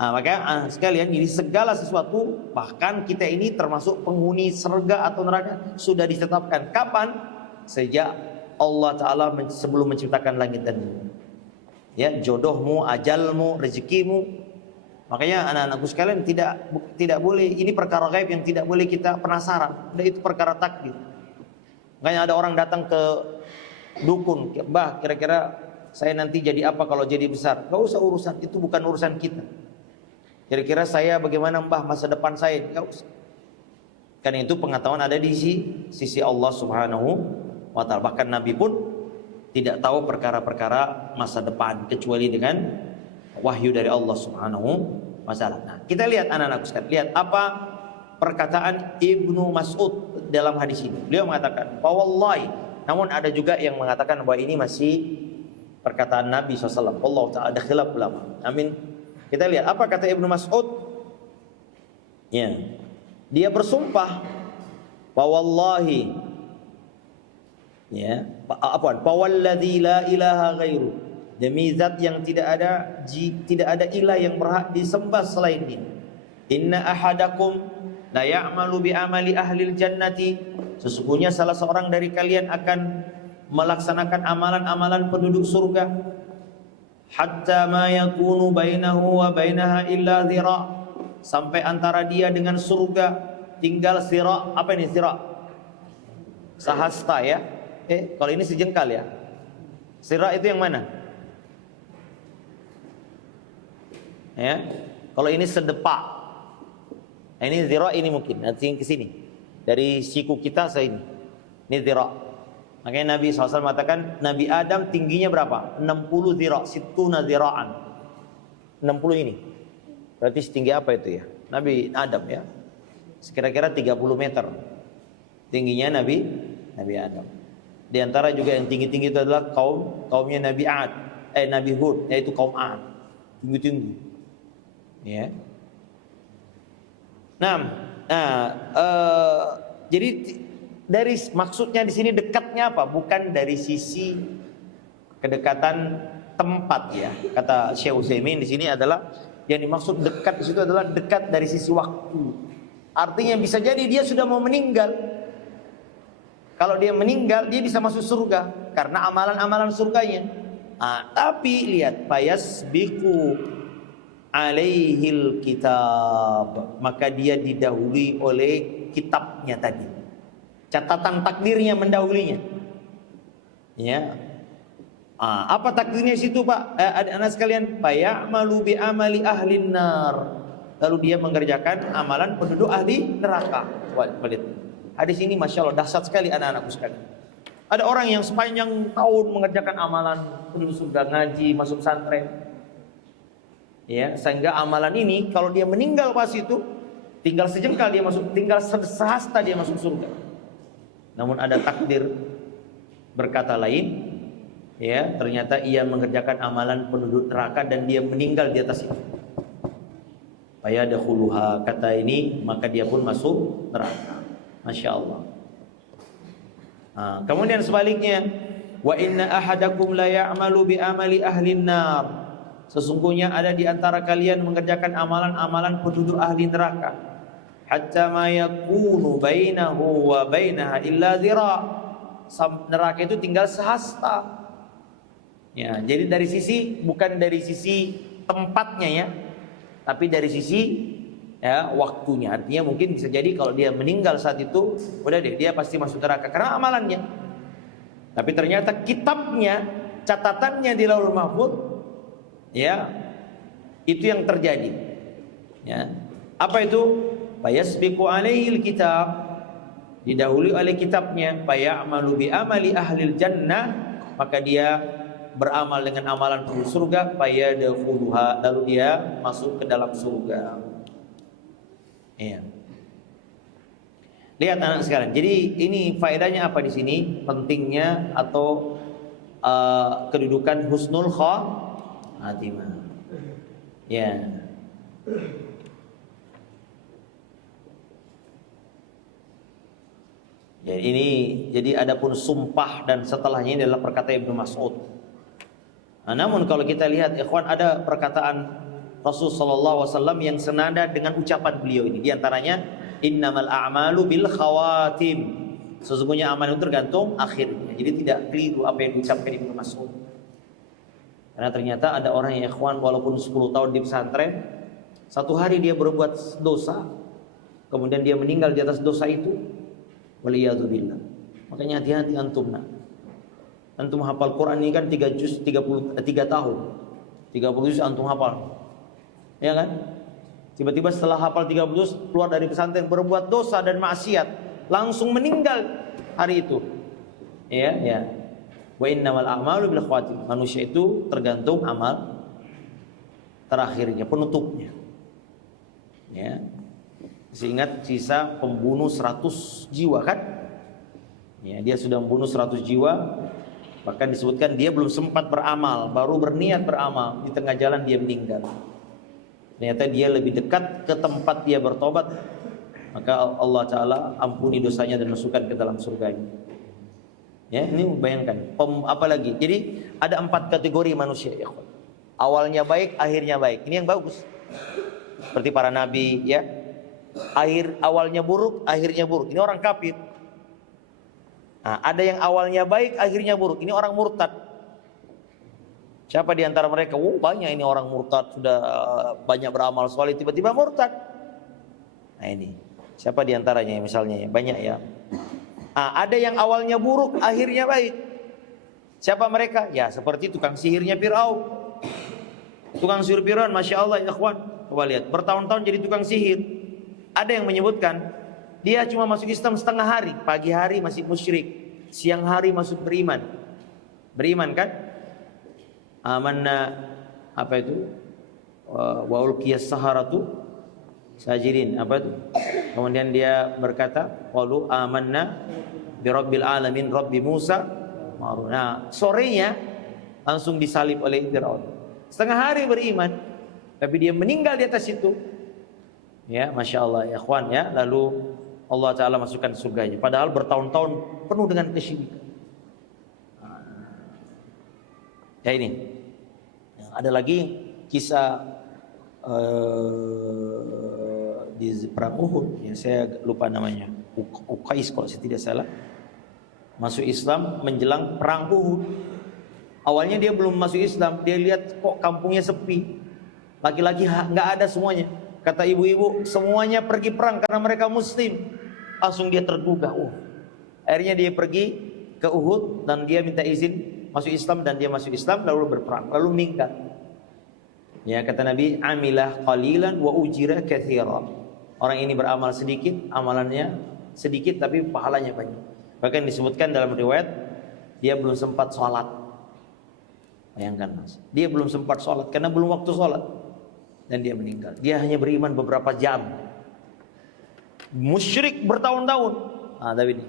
Maka sekalian, jadi segala sesuatu, bahkan kita ini termasuk penghuni surga atau neraka sudah ditetapkan. Kapan? Sejak Allah Ta'ala sebelum menciptakan langit dan bumi. Ya, jodohmu, ajalmu, rezekimu. Makanya anak-anakku sekalian tidak boleh, ini perkara gaib yang tidak boleh kita penasaran. Dan itu perkara takdir. Makanya ada orang datang ke dukun, Mbah, kira-kira saya nanti jadi apa kalau jadi besar? Gak usah urusan, itu bukan urusan kita. Kira-kira saya bagaimana, Mbah, masa depan saya? Gak usah. Karena itu pengetahuan ada di sisi Allah Subhanahu wa taala. Bahkan Nabi pun tidak tahu perkara-perkara masa depan kecuali dengan wahyu dari Allah Subhanahu wa taala. Nah, kita lihat anak-anakku sekalian, lihat apa perkataan Ibnu Mas'ud dalam hadis ini. Beliau mengatakan, "Wallahi," namun ada juga yang mengatakan bahwa ini masih perkataan Nabi SAW. Allah Ta'ala, ada khilaf ulama. Amin. Kita lihat apa kata Ibnu Mas'ud. Ya, dia bersumpah, "Wallahi," ya, "Fawalladzi la ilaha ghairu," demi zat yang tidak ada ilah yang berhak disembah selain Dia. "Inna ahadakum la ya'malu bi amali ahlil jannati," sesungguhnya salah seorang dari kalian akan melaksanakan amalan-amalan penduduk surga, "hatta ma yakunu bainahu wa bainaha illa dhira," sampai antara dia dengan surga tinggal sira. Apa ini sira? Sahasta ya. Kalau ini sejengkal ya. Sira itu yang mana? Ya. Kalau ini sedepak. Nah, ini zira, ini mungkin nanti ke sini. Dari siku kita saya ini. Ini zira. Makanya Nabi SAW mengatakan Nabi Adam tingginya berapa? 60 zira, situna ziraan. 60 ini. Berarti setinggi apa itu ya? Nabi Adam ya. Sekira-kira 30 meter. Tingginya Nabi Adam. Di antara juga yang tinggi-tinggi itu adalah kaumnya Nabi Hud, yaitu kaum Ad. Tinggi-tinggi. Ya. Jadi dari maksudnya di sini dekatnya apa? Bukan dari sisi kedekatan tempat ya. Kata Syekh Utsaimin di sini adalah yang dimaksud dekat di situ adalah dekat dari sisi waktu. Artinya bisa jadi dia sudah mau meninggal. Kalau dia meninggal, dia bisa masuk surga karena amalan-amalan surganya. Tapi lihat, fayasbiqu alaihil kitab, maka dia didahului oleh kitabnya tadi. Catatan takdirnya mendahulinya. Ya. Apa takdirnya situ, Pak? Anak sekalian, fayamalu bi amali ahlin nar. Lalu dia mengerjakan amalan penduduk ahli neraka. Hadis ini Masya Allah dahsyat sekali anak-anakku sekalian. Ada orang yang sepanjang tahun mengerjakan amalan penduduk surga, ngaji, masuk pesantren. Ya, sehingga amalan ini kalau dia meninggal pas itu tinggal sejengkal dia masuk, tinggal sehasta dia masuk surga. Namun ada takdir berkata lain. Ya, ternyata ia mengerjakan amalan penduduk neraka dan dia meninggal di atas itu. Fayadkhuluha, kata ini, maka dia pun masuk neraka. Masya Allah. Kemudian sebaliknya, wa inna ahadakum la ya'malu bi amali ahlin nar. Sesungguhnya ada di antara kalian mengerjakan amalan-amalan penduduk ahli neraka. Hatta ma yakunu bainahu wa bainaha illa dhira. Neraka itu tinggal sehasta. Ya, jadi dari sisi, bukan dari sisi tempatnya ya, tapi dari sisi ya waktunya. Artinya mungkin bisa jadi kalau dia meninggal saat itu, udah deh dia pasti masuk neraka karena amalannya. Tapi ternyata kitabnya, catatannya di Lauhul Mahfuz, ya itu yang terjadi. Ya, apa itu? Fayasbiqu alaihil kitab, didahului oleh kitabnya. Fayamalu bi amali ahlil jannah, maka dia beramal dengan amalan penduduk surga, fayadkhuluha, lalu dia masuk ke dalam surga. Iya. Lihat anak sekalian. Jadi ini faedahnya apa di sini? Pentingnya atau kedudukan husnul khatimah. Ya. Jadi adapun sumpah dan setelahnya ini adalah perkataan Ibnu Mas'ud. Namun kalau kita lihat ikhwan, ada perkataan Rasul sallallahu alaihi wasallam yang senada dengan ucapan beliau ini. Di antaranya innamal a'malu bil khawatim. Sesungguhnya amal itu tergantung akhirnya. Jadi tidak keliru apa yang diucapkan Ibnu Mas'ud. Karena ternyata ada orang yang ikhwan walaupun 10 tahun di pesantren, satu hari dia berbuat dosa, kemudian dia meninggal di atas dosa itu. Waliyadzubillah. Makanya hati-hati antum nak. Antum hafal Quran ini kan 3 juz 33 tahun. 30 juz antum hafal. Ya kan? Tiba-tiba setelah hafal 30 juz keluar dari pesantren berbuat dosa dan maksiat, langsung meninggal hari itu. Ya, ya. Wa innamal a'malu bil khawatim. Manusia itu tergantung amal terakhirnya, penutupnya. Ya. Ingat sisa pembunuh 100 jiwa kan? Ya, dia sudah membunuh 100 jiwa. Bahkan disebutkan dia belum sempat beramal, baru berniat beramal, di tengah jalan dia meninggal. Ternyata dia lebih dekat ke tempat dia bertobat, maka Allah Ta'ala ampuni dosanya dan masukkan ke dalam surganya. Ya, ini bayangkan apa lagi? Jadi ada 4 kategori manusia, ya. Awalnya baik, akhirnya baik. Ini yang bagus. Seperti para nabi, ya. Awalnya buruk, akhirnya buruk. Ini orang kafir. Nah, ada yang awalnya baik, akhirnya buruk. Ini orang murtad. Siapa di antara mereka? Banyak ini orang murtad, sudah banyak beramal soleh, tiba-tiba murtad. Nah ini, siapa di antaranya misalnya? Banyak ya. Ada yang awalnya buruk, akhirnya baik. Siapa mereka? Ya seperti tukang sihirnya Fir'aun. Tukang sihir Fir'aun, Masya Allah ya ikhwan. Coba lihat, bertahun-tahun jadi tukang sihir. Ada yang menyebutkan, dia cuma masuk Islam setengah hari. Pagi hari masih musyrik, siang hari masuk beriman. Beriman kan? Amanna apa itu? Wa ulqiyas saharatu sajidin, apa itu? Kemudian dia berkata, qalu amanna bi rabbil alamin rabbi Musa wa Harun. Nah, sorenya langsung disalib oleh Firaun. Setengah hari beriman, tapi dia meninggal di atas itu. Ya, Masya Allah ya ikhwan ya. Lalu Allah Ta'ala masukkan surganya. Padahal bertahun-tahun penuh dengan kesyirikan. Ya ini. Ada lagi kisah di perang Uhud. Ya, saya lupa namanya. Uqais kalau saya tidak salah. Masuk Islam menjelang perang Uhud. Awalnya dia belum masuk Islam. Dia lihat kok kampungnya sepi. Laki-laki nggak ada semuanya. Kata ibu-ibu semuanya pergi perang karena mereka Muslim. Langsung dia tergugah. Akhirnya dia pergi ke Uhud dan dia minta izin masuk Islam, dan dia masuk Islam lalu berperang, lalu meninggal. Ya, kata Nabi, amilah qalilan wa ujira katsira. Orang ini beramal sedikit, amalannya sedikit tapi pahalanya banyak. Bahkan disebutkan dalam riwayat dia belum sempat sholat. Bayangkan Mas, dia belum sempat sholat karena belum waktu sholat, dan dia meninggal. Dia hanya beriman beberapa jam. Musyrik bertahun-tahun. Tapi ini.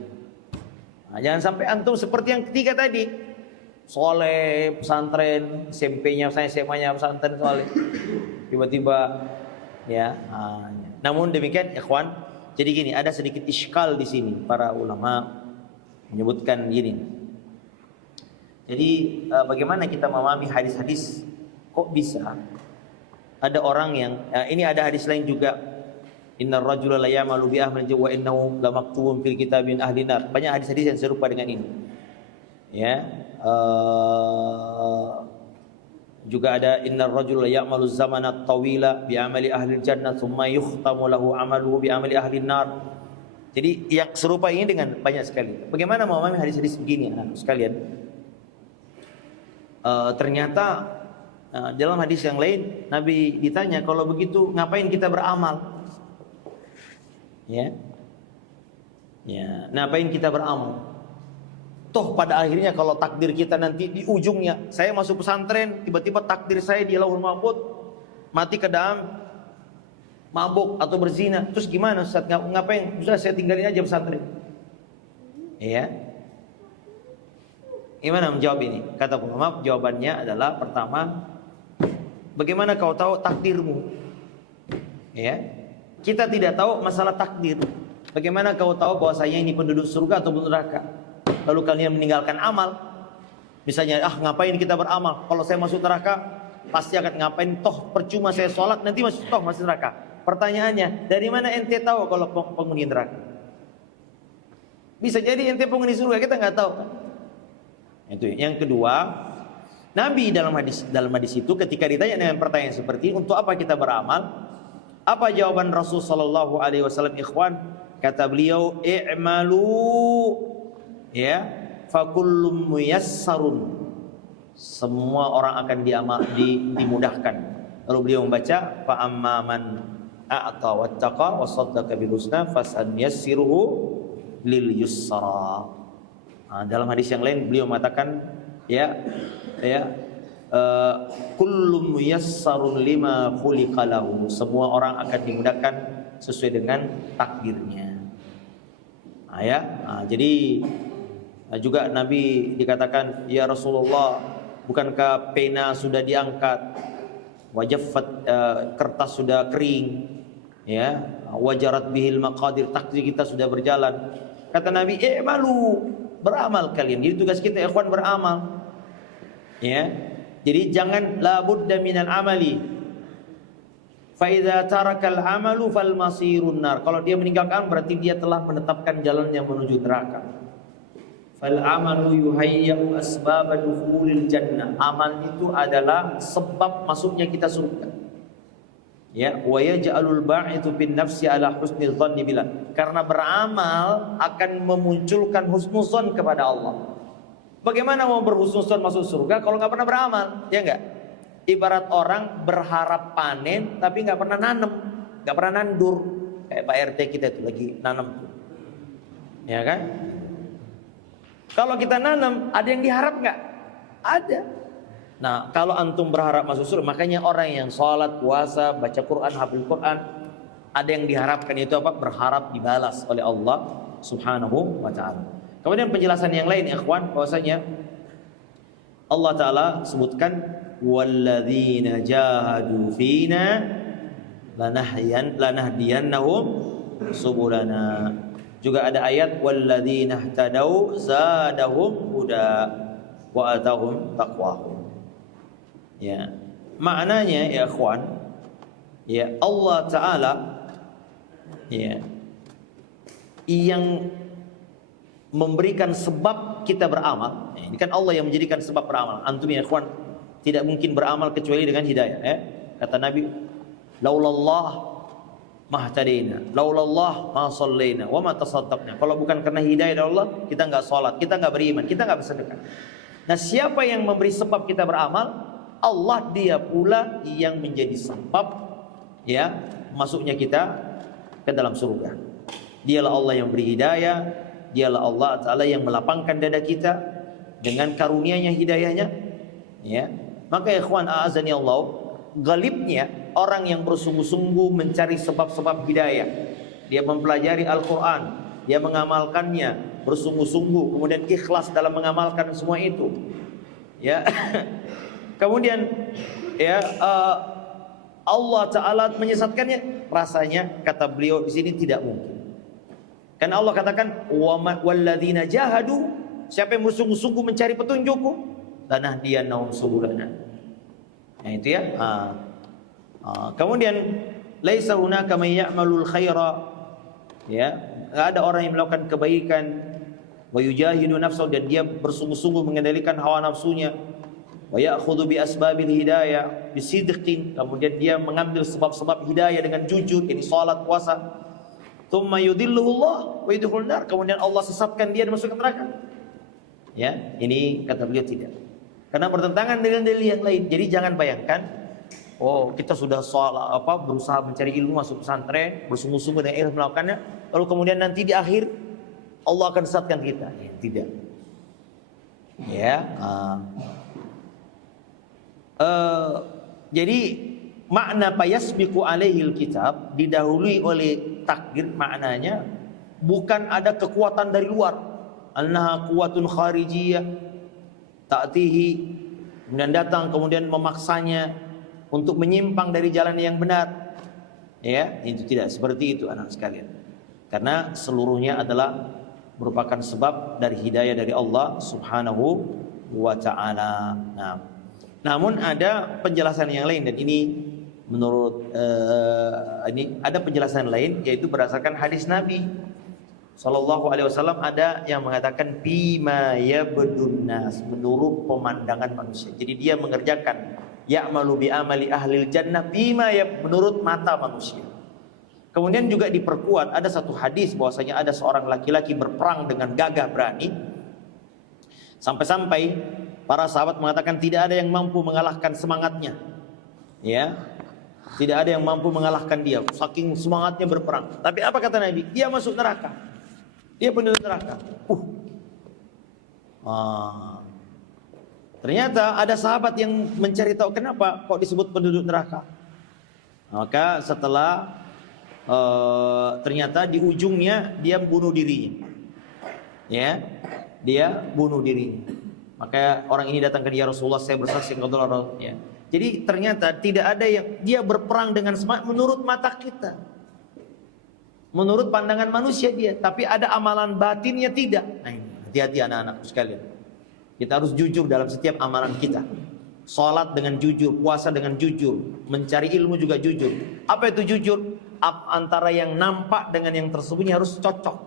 Jangan sampai antum seperti yang ketiga tadi. Soleh, pesantren, SMP-nya, saya SMA-nya pesantren soleh. Tiba-tiba ya. Namun demikian ikhwan, jadi gini, ada sedikit iskal di sini. Para ulama menyebutkan gini. Jadi bagaimana kita memahami hadis-hadis, kok bisa ada orang yang ini ada hadis lain juga. Innar rajula la ya'malu bi ahli wa innahu lamaktubun fil kitabin ahli nar. Banyak hadis-hadis yang serupa dengan ini. Ya, juga ada innar rajula ya'malu zamana tawila bi amali ahli jannah thumma yukhtamu lahu amaluhu bi amali ahli nar. Jadi yang serupa ini dengan banyak sekali. Bagaimana memahami hadis-hadis begini anak sekalian? Ternyata dalam hadis yang lain Nabi ditanya, kalau begitu ngapain kita beramal? Ya. Ya, ngapain kita beramal? Toh pada akhirnya kalau takdir kita nanti di ujungnya, saya masuk pesantren, tiba-tiba takdir saya di Lauhul Mahfuz mati ke dalam mabuk atau berzina, terus gimana Ustaz? Ngapain? Sudah saya tinggalin aja pesantren. Iya. Gimana menjawab ini? Kata ulama, jawabannya adalah pertama, bagaimana kau tahu takdirmu? Ya. Kita tidak tahu masalah takdir. Bagaimana kau tahu bahwasanya ini penduduk surga atau penduduk neraka? Lalu kalian meninggalkan amal. Misalnya, ngapain kita beramal? Kalau saya masuk neraka, pasti akan ngapain? Toh percuma saya sholat, nanti masuk neraka. Pertanyaannya, dari mana ente tahu kalau penghuni neraka? Bisa jadi ente penghuni surga, kita nggak tahu kan? Itu. Yang kedua, Nabi dalam hadis itu ketika ditanya dengan pertanyaan seperti ini, untuk apa kita beramal? Apa jawaban Rasul sallallahu alaihi wasallam, ikhwan? Kata beliau, i'malu ya fakullum muyassarun. Semua orang akan dimudahkan. Lalu beliau membaca fa amman a'ta wattaqa wa saddaqa bil husna fasanyassiruhu lil yusra. Dalam hadis yang lain beliau mengatakan kullu muyassarun lima khuliqa lahu. Semua orang akan dimudahkan sesuai dengan takdirnya. Jadi juga Nabi dikatakan, ya Rasulullah, bukankah pena sudah diangkat, wajaffat kertas sudah kering, wajarat bihil maqadir, takdir kita sudah berjalan. Kata Nabi, malu, beramal kalian. Jadi tugas kita ikhwan beramal. Jadi jangan la budda minal amali. Fa idza tarakal amalu fal masirun nar. Kalau dia meninggalkan berarti dia telah menetapkan jalannya menuju neraka. Fal amalu yuhayyu asbab dukhulil jannah. Amal itu adalah sebab masuknya kita surga. Wa yaj'alul ba'ithu bin nafsi ala husnil dhanni billah. Karena beramal akan memunculkan husnuzon kepada Allah. Bagaimana mau berhusnuzon masuk surga kalau nggak pernah beramal? Ya nggak? Ibarat orang berharap panen tapi nggak pernah nanam, nggak pernah nandur. Kayak Pak RT kita itu lagi nanam, ya kan? Kalau kita nanam, ada yang diharap nggak? Ada. Nah, kalau antum berharap masuk surga, makanya orang yang sholat, puasa, baca Quran, hafal Quran, ada yang diharapkan itu apa? Berharap dibalas oleh Allah Subhanahu wa Ta'ala. Kemudian penjelasan yang lain, ikhwan, bahwasanya Allah Ta'ala sebutkan walladzina jahadu fina lanahdiyannahum subulana. Juga ada ayat walladzina ihtadau zadahum huda wa atahum taqwahum. Maknanya ya ikhwan, Allah Ta'ala yang memberikan sebab kita beramal. Ini kan Allah yang menjadikan sebab beramal. Antum ya ikhwan tidak mungkin beramal kecuali dengan hidayah. Kata Nabi, laulallah mahtadaina, laulallah ma shallaina wa ma tasaddaqna. Kalau bukan karena hidayah dari Allah, kita enggak salat, kita enggak beriman, kita enggak bersedekah. Nah, siapa yang memberi sebab kita beramal? Allah, dia pula yang menjadi sebab masuknya kita ke dalam surga. Dialah Allah yang beri hidayah. Dialah Allah Ta'ala yang melapangkan dada kita dengan karunia-Nya, hidayahnya. Maka ikhwan a'azani Allah, galibnya orang yang bersungguh-sungguh mencari sebab-sebab hidayah, dia mempelajari Al-Quran, dia mengamalkannya bersungguh-sungguh, kemudian ikhlas dalam mengamalkan semua itu. Kemudian Allah Ta'ala menyesatkannya, rasanya kata beliau di sini tidak mungkin. Karena Allah katakan walladzina jahadu, siapa yang bersungguh-sungguh mencari petunjukku, lanahdiyannahum subulana. Nah itu kemudian laisa hunaka may ya'malul khaira, enggak ada orang yang melakukan kebaikan, wa yujahidu nafsahu, dan dia bersungguh-sungguh mengendalikan hawa nafsunya, wa ya'khudhu bi asbabil hidayah bisidqin, kemudian dia mengambil sebab-sebab hidayah dengan jujur, ini salat, puasa. Tsumma yudhilluhullah wa yudkhilun nar, kemudian Allah sesatkan dia dan masuk ke neraka. Ini kata beliau tidak. Karena bertentangan dengan dalil yang lain. Jadi jangan bayangkan, kita sudah berusaha mencari ilmu, masuk pesantren, bersungguh-sungguh dengan ilmu melakukannya, lalu kemudian nanti di akhir Allah akan sesatkan kita. Tidak. Jadi makna payasbiqu alaihil kitab, didahului oleh takdir, maknanya bukan ada kekuatan dari luar, annaha quwwatun kharijiyah ta'tihi, kemudian datang kemudian memaksanya untuk menyimpang dari jalan yang benar. Itu tidak seperti itu anak sekalian. Karena seluruhnya adalah merupakan sebab dari hidayah dari Allah Subhanahu wa Ta'ala. Namun ada penjelasan yang lain, dan ini menurut ini ada penjelasan lain, yaitu berdasarkan hadis Nabi Sallallahu Alaihi Wasallam, ada yang mengatakan bima yabdun nas, menurut pemandangan manusia. Jadi dia mengerjakan ya'malu bi amali ahlil jannah bima menurut mata manusia. Kemudian juga diperkuat ada satu hadis bahwasanya ada seorang laki-laki berperang dengan gagah berani, sampai-sampai para sahabat mengatakan tidak ada yang mampu mengalahkan semangatnya. Tidak ada yang mampu mengalahkan dia. Saking semangatnya berperang. Tapi apa kata Nabi? Dia masuk neraka. Dia penduduk neraka. Ternyata ada sahabat yang mencari tahu kenapa kok disebut penduduk neraka. Maka setelah ternyata di ujungnya dia bunuh dirinya. Ya, dia bunuh dirinya. Maka orang ini datang ke dia, Rasulullah, saya bersaksi engkau adalah ya. Jadi ternyata tidak ada yang dia berperang dengan semangat menurut mata kita. Menurut pandangan manusia dia, tapi ada amalan batinnya tidak. Nah, ini hati-hati anak-anakku sekalian. Kita harus jujur dalam setiap amalan kita. Salat dengan jujur, puasa dengan jujur, mencari ilmu juga jujur. Apa itu jujur? Antara yang nampak dengan yang tersembunyi harus cocok.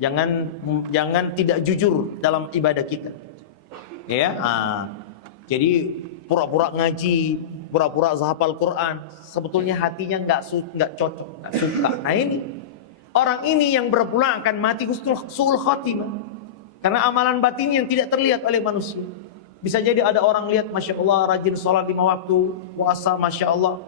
Jangan tidak jujur dalam ibadah kita. Ya, jadi pura-pura ngaji, pura-pura hafal Quran, sebetulnya hatinya nggak cocok, nggak suka. Nah ini orang ini yang berpulang akan mati suul khatimah, karena amalan batin yang tidak terlihat oleh manusia. Bisa jadi ada orang lihat, masya Allah, rajin sholat 5 waktu, puasa, masya Allah,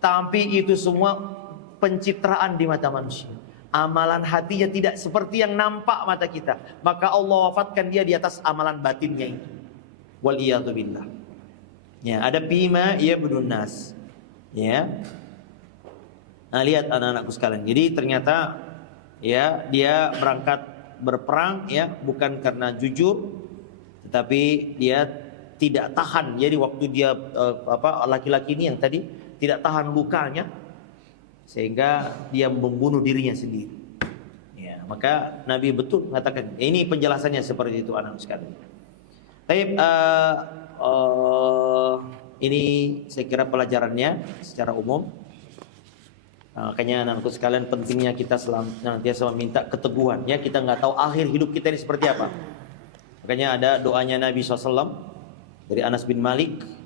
tapi itu semua pencitraan di mata manusia. Amalan hatinya tidak seperti yang nampak mata kita, maka Allah wafatkan dia di atas amalan batinnya itu. Waliyadzubillah. Ya, ada bima ya nas. Ya. Nah, lihat anak-anakku sekalian. Jadi ternyata ya dia berangkat berperang ya bukan karena jujur, tetapi dia tidak tahan. Jadi waktu dia laki-laki ini yang tadi tidak tahan lukanya sehingga dia membunuh dirinya sendiri. Ya, maka Nabi betul mengatakan, ini penjelasannya seperti itu anak-anak sekalian. Baik, ini saya kira pelajarannya secara umum. Makanya anak-anakku sekalian pentingnya kita senantiasa meminta keteguhan. Ya, kita nggak tahu akhir hidup kita ini seperti apa. Makanya ada doanya Nabi SAW dari Anas bin Malik.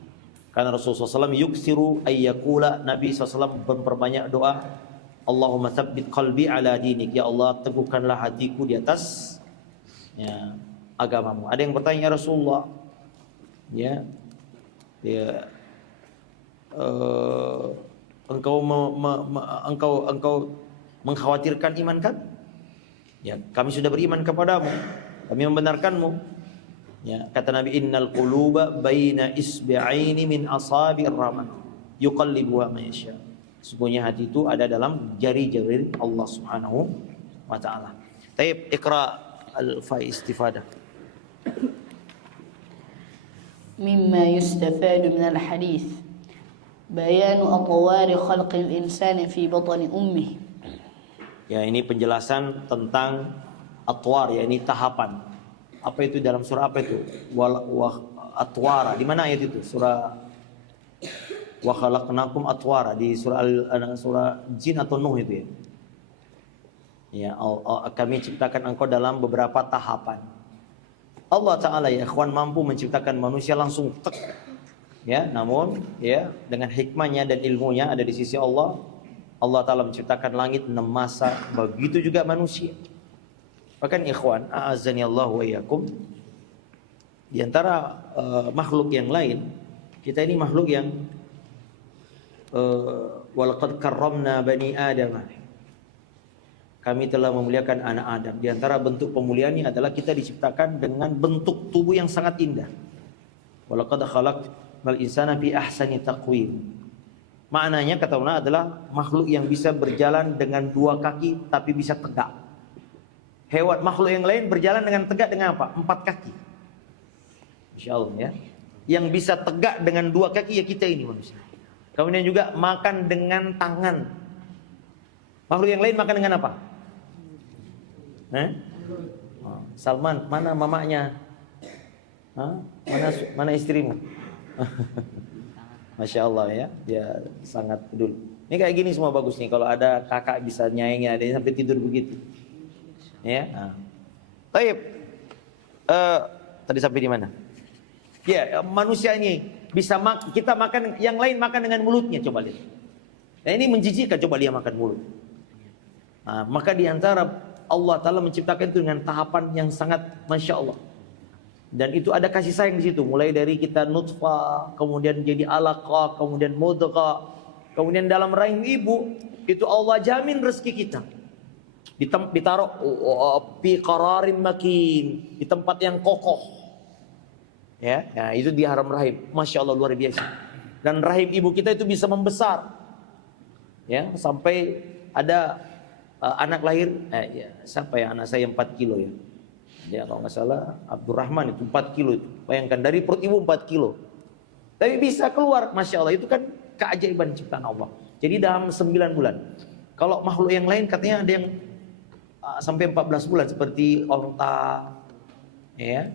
Karena Rasulullah SAW yuksiru ayyakula, Nabi SAW memperbanyak doa, Allahumma tsabbit qalbi ala dinik. Ya Allah, teguhkanlah hatiku di atas ya, agamamu. Ada yang bertanya, ya Rasulullah, engkau mengkhawatirkan iman kami? Ya, kami sudah beriman kepadamu, kami membenarkanmu. Ya, kata Nabi, innal quluba baina isbi'aini min asabi'ir rahman yuqallibuha man yasha. Sesungguhnya hati itu ada dalam jari-jari Allah Subhanahu wa taala. Taib, iqra al-fa'i istifadah. مما يستفاد من الحديث بيان أطوار خلق الإنسان في بطن أمه. Ya, ini penjelasan tentang atwar, ya ini tahapan. Apa itu dalam surah apa itu? Atwara. Di mana ayat itu? Surah wa khalaqnakum atwara, di surah Jin atau Nuh itu ya. Ya, kami ciptakan engkau dalam beberapa tahapan. Allah Ta'ala ya ikhwan mampu menciptakan manusia langsung tek. Ya, namun ya dengan hikmahnya dan ilmunya ada di sisi Allah. Allah Ta'ala menciptakan langit 6 masa, begitu juga manusia. Bahkan ikhwan, a'azzani Allah wa iyyakum, di antara makhluk yang lain, kita ini makhluk yang walaqad karramna bani Adam. Kami telah memuliakan anak Adam. Di antara bentuk pemuliaannya adalah kita diciptakan dengan bentuk tubuh yang sangat indah. Walaqad khalaqnal insana fi ahsani taqwim. Maknanya kata ulama adalah makhluk yang bisa berjalan dengan 2 kaki tapi bisa tegak. Makhluk yang lain berjalan dengan tegak dengan apa? 4 kaki. Masya Allah ya. Yang bisa tegak dengan 2 kaki ya kita ini manusia. Kemudian juga makan dengan tangan. Makhluk yang lain makan dengan apa? Salman, mana mamanya? Mana istrimu? Masya Allah ya, dia sangat peduli. Ini kayak gini semua bagus nih. Kalau ada kakak bisa nyayangi adiknya sampai tidur begitu. Ya. Baik. Tadi sampai di mana? Ya, manusia ini bisa kita makan, yang lain makan dengan mulutnya, coba lihat. Nah, ini menjijikkan, coba dia makan mulut. Nah, maka di antara Allah Ta'ala menciptakan itu dengan tahapan yang sangat Masya Allah. Dan itu ada kasih sayang di situ. Mulai dari kita nutfah, kemudian jadi alaqah, kemudian mudghah, Kemudian dalam rahim ibu itu Allah jamin rezeki kita. Ditaruh fi qararin makin, di tempat yang kokoh. Ya, nah itu di haram rahim. Masya Allah luar biasa. Dan rahim ibu kita itu bisa membesar. Ya, sampai ada anak lahir, ya, siapa ya anak saya 4 kilo ya. Ya kalau nggak salah Abdurrahman itu 4 kilo itu. Bayangkan dari perut ibu 4 kilo. Tapi bisa keluar, Masya Allah, itu kan keajaiban ciptaan Allah. Jadi dalam 9 bulan. Kalau makhluk yang lain katanya ada yang sampai 14 bulan seperti onta, ya.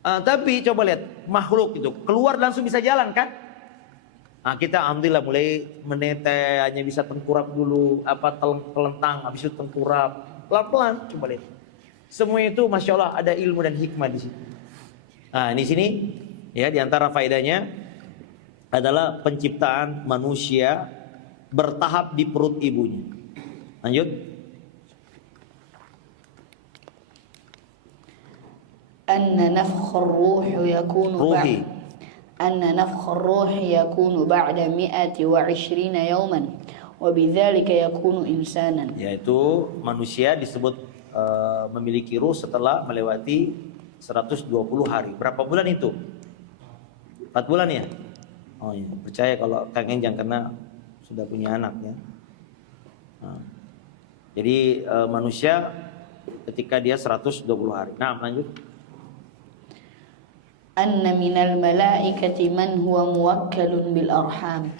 Tapi coba lihat makhluk itu keluar langsung bisa jalan kan? Kita alhamdulillah mulai menetes, hanya bisa tengkurap dulu, telentang, habis itu tengkurap, pelan-pelan. Coba lihat. Semua itu Masya Allah ada ilmu dan hikmah di sini. Di sini ya diantara faedahnya adalah penciptaan manusia bertahap di perut ibunya. Lanjut. Anna nafkhur ruh yakunu أن نفخ الروح يكون بعد 120 يوما وبذلك يكون إنسانا. Yaitu manusia disebut memiliki ruh setelah melewati 120 hari. Berapa bulan itu? 4 bulan ya? Oh iya, percaya kalau Kang Enjang karena sudah punya anak ya. Jadi manusia ketika dia 120 hari. Nah, lanjut. Anna minal malaikati man huwa muwakkalun bil arham.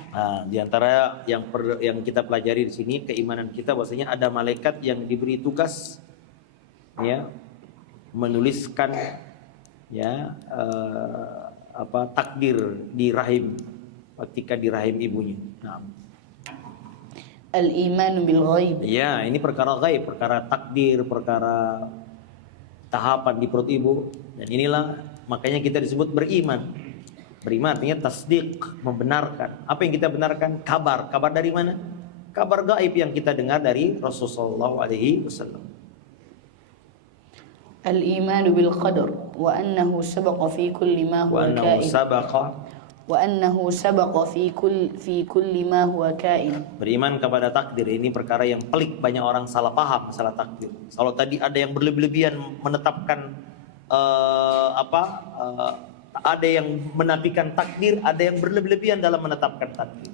Di antara yang kita pelajari di sini keimanan kita bahwasanya ada malaikat yang diberi tugas ya menuliskan ya takdir di rahim ketika di rahim ibunya. Al-iman bil ghaib. Ya, ini perkara gaib, perkara takdir, perkara tahapan di perut ibu. Dan inilah makanya kita disebut beriman. Beriman artinya tasdik, membenarkan. Apa yang kita benarkan? Kabar. Kabar dari mana? Kabar gaib yang kita dengar dari Rasulullah SAW. Al-iman bil qadar wa annahu sabaqa fi kulli ma huwa kain. Wa annahu sabaqa fi kulli ma huwa kain. Beriman kepada takdir ini perkara yang pelik, banyak orang salah paham masalah takdir. Kalau tadi ada yang berlebihan menetapkan ada yang menafikan takdir, ada yang berlebihan dalam menetapkan takdir.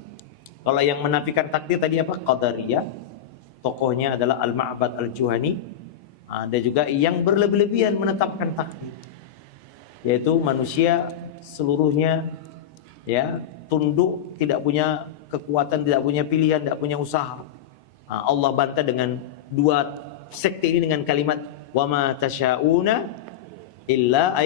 Kalau yang menafikan takdir tadi apa? Qadariyah. Tokohnya adalah Al-Ma'bad Al-Juhani. Ada juga yang berlebihan menetapkan takdir. Yaitu manusia seluruhnya ya tunduk, tidak punya kekuatan, tidak punya pilihan, tidak punya usaha. Allah bantah dengan dua sekte ini dengan kalimat wa ma tasyauna illa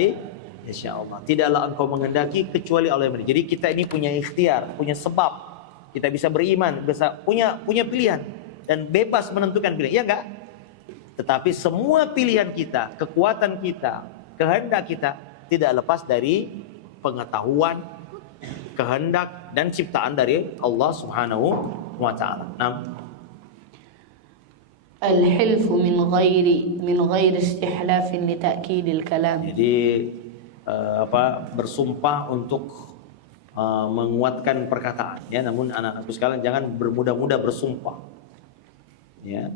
insyaallah. Tidaklah engkau menghendaki kecuali Allah yang Jadi kita ini punya ikhtiar, punya sebab. Kita bisa beriman, bisa punya pilihan dan bebas menentukan pilihan. Ya enggak? Tetapi semua pilihan kita, kekuatan kita, kehendak kita tidak lepas dari pengetahuan, kehendak dan ciptaan dari Allah Subhanahu wa taala. Al-hilfu min ghairi istihlafin li ta'kidil kalam. Jadi bersumpah untuk menguatkan perkataan ya, namun anak-anakku sekalian jangan bermudah-mudah bersumpah. Ya.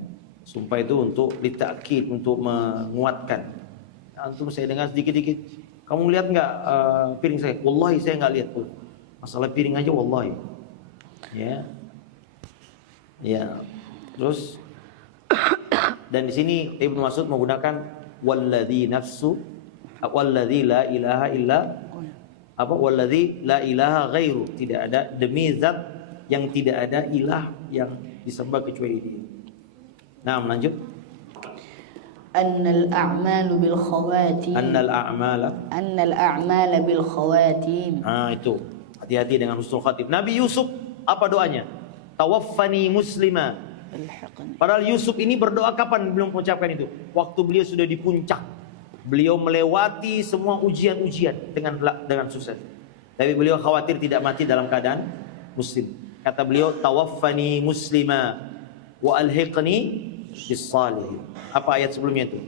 Sumpah itu untuk ditakkid, untuk menguatkan. Antum saya dengar sedikit-dikit. Kamu lihat enggak piring saya? Wallahi saya enggak lihat pun. Masalah piring aja wallahi. Ya. Ya. Terus dan di sini Ibnu Mas'ud menggunakan walladzi la ilaha illa walladzi la ilaha ghairu. Tidak ada demi zat yang tidak ada ilah yang disembah kecuali Dia. Nah, lanjut. Annal a'malu bil khawatim. Annal a'mala bil khawatim. Itu. Hati-hati dengan husnul khatim. Nabi Yusuf apa doanya? Tawaffani muslima. Padahal Yusuf ini berdoa kapan belum mengucapkan itu? Waktu beliau sudah di puncak. Beliau melewati semua ujian-ujian dengan sukses. Tapi beliau khawatir tidak mati dalam keadaan muslim. Kata beliau, tawaffani muslima wa alhiqni bis salihin. Apa ayat sebelumnya itu?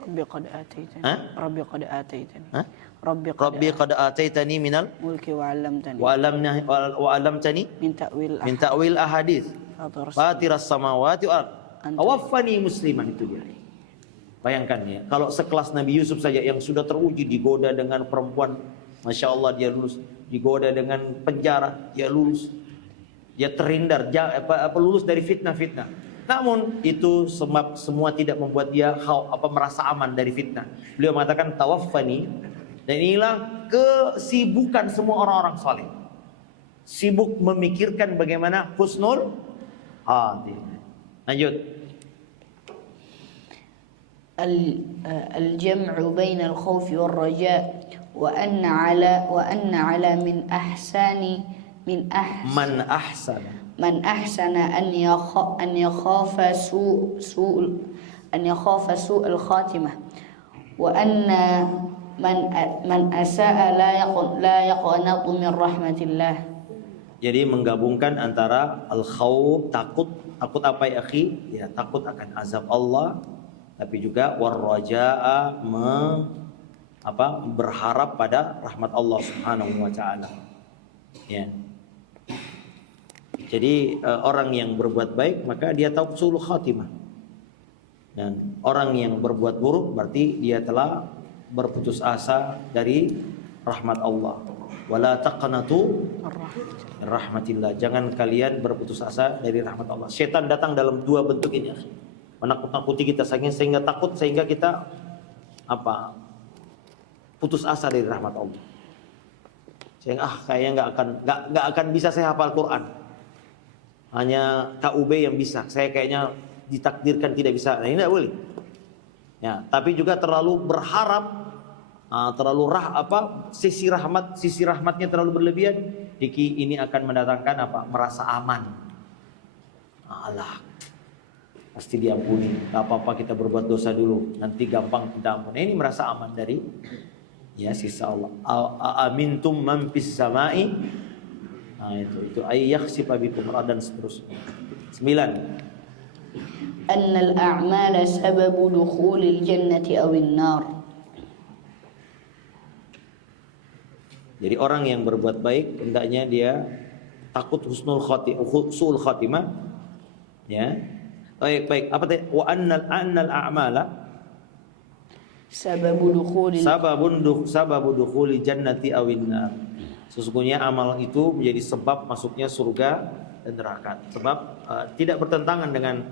Rabbi qad ataitani. Hah? Rabbi qad ataitani. Hah? Rabbi Rabbi qad ataitani minal mulki wa 'allamtani wa 'allamtani min ta'wil ahadits fatiras samawati wal ard tawaffani musliman. Itu dia. Bayangkan ya, kalau sekelas Nabi Yusuf saja yang sudah teruji digoda dengan perempuan, Masya Allah dia lulus, digoda dengan penjara dia lulus, dia terhindar, lulus dari fitnah-fitnah. Namun itu sebab semua tidak membuat dia merasa aman dari fitnah. Beliau mengatakan tawaffani, dan inilah kesibukan semua orang-orang saleh. Sibuk memikirkan bagaimana husnul hati. Lanjut. الجمع بين الخوف والرجاء وأن على من أحسن أن يخاف سوء الخاتمة وأن من أساء لا يقنط من رحمة الله. Jadi menggabungkan antara al-khawf, takut apa ya akhi? Ya, takut akan azab Allah, tapi juga warraja'a berharap pada rahmat Allah Subhanahu wa taala. Ya. Jadi orang yang berbuat baik maka dia tahu sulul khatimah. Dan orang yang berbuat buruk berarti dia telah berputus asa dari rahmat Allah. Wala taqnatu rahmatillah. Jangan kalian berputus asa dari rahmat Allah. Setan datang dalam dua bentuk ini. Menakut-nakuti kita sehingga takut, sehingga kita putus asa dari rahmat Allah. Sehingga kayaknya nggak akan bisa saya hafal Quran. Hanya KUB yang bisa. Saya kayaknya ditakdirkan tidak bisa. Nah, ini tidak boleh. Ya, tapi juga terlalu berharap, sisi rahmatnya terlalu berlebihan. Ini akan mendatangkan merasa aman. Allah pasti diampuni, gak apa-apa kita berbuat dosa dulu, nanti gampang kita ampuni. Ini merasa aman dari sisa Allah. Amintum man fis samai. Nah itu ayyakhsifa bikum dan seterusnya. 9. Annal a'mala sababu dukhulil jannati awin nar. Jadi orang yang berbuat baik hendaknya dia takut su'ul khatimah. Ya. Baik. Apa tadi? Wa annal a'mala sababu dukhuli jannati awin nar. Sesungguhnya amal itu menjadi sebab masuknya surga dan neraka. Sebab tidak bertentangan dengan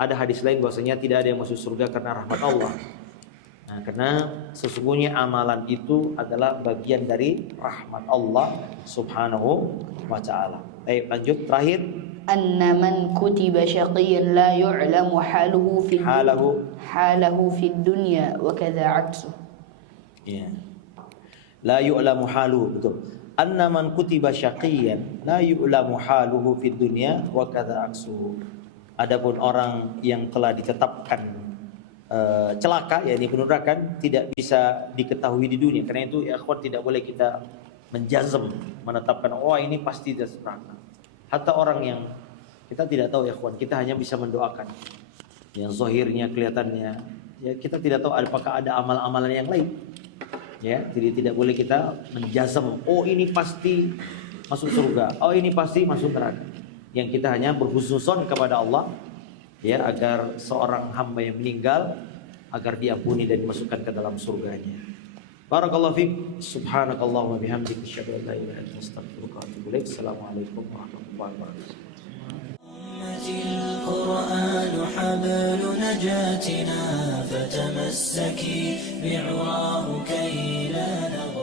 ada hadis lain bahwasanya tidak ada yang masuk surga karena rahmat Allah. Nah, karena sesungguhnya amalan itu adalah bagian dari rahmat Allah Subhanahu wa taala. Baik, lanjut terakhir. Anna man kutiba syaqiyan la yu'lamu haluhu fi dunya wa kadza 'aksu. Ya. La yu'lamu haluhu, betul. Anna man kutiba syaqiyan la yu'lamu haluhu fi dunya wa kadza 'aksu. Adapun orang yang telah ditetapkan celaka, yakni penudarakan, tidak bisa diketahui di dunia. Karena itu ya akhwat, tidak boleh kita menjazm, menetapkan ini pasti dia neraka. Hatta orang yang kita tidak tahu ya kawan, kita hanya bisa mendoakan. Yang zahirnya kelihatannya, ya kita tidak tahu apakah ada amal-amalan yang lain. Ya, jadi tidak boleh kita menjazm, ini pasti masuk surga, ini pasti masuk neraka. Yang kita hanya berhusnuzon kepada Allah, ya, agar seorang hamba yang meninggal agar diampuni dan dimasukkan ke dalam surganya. Barakallahu fiik. Subhanakallahumma bihamdika asyhadu an la ilaha illa anta astaghfiruka wa atubu ilaik. Assalamualaikum warahmatullahi wabarakatuh. القرآن حبل نجاتنا فتمسكي بعراه كي لا نضل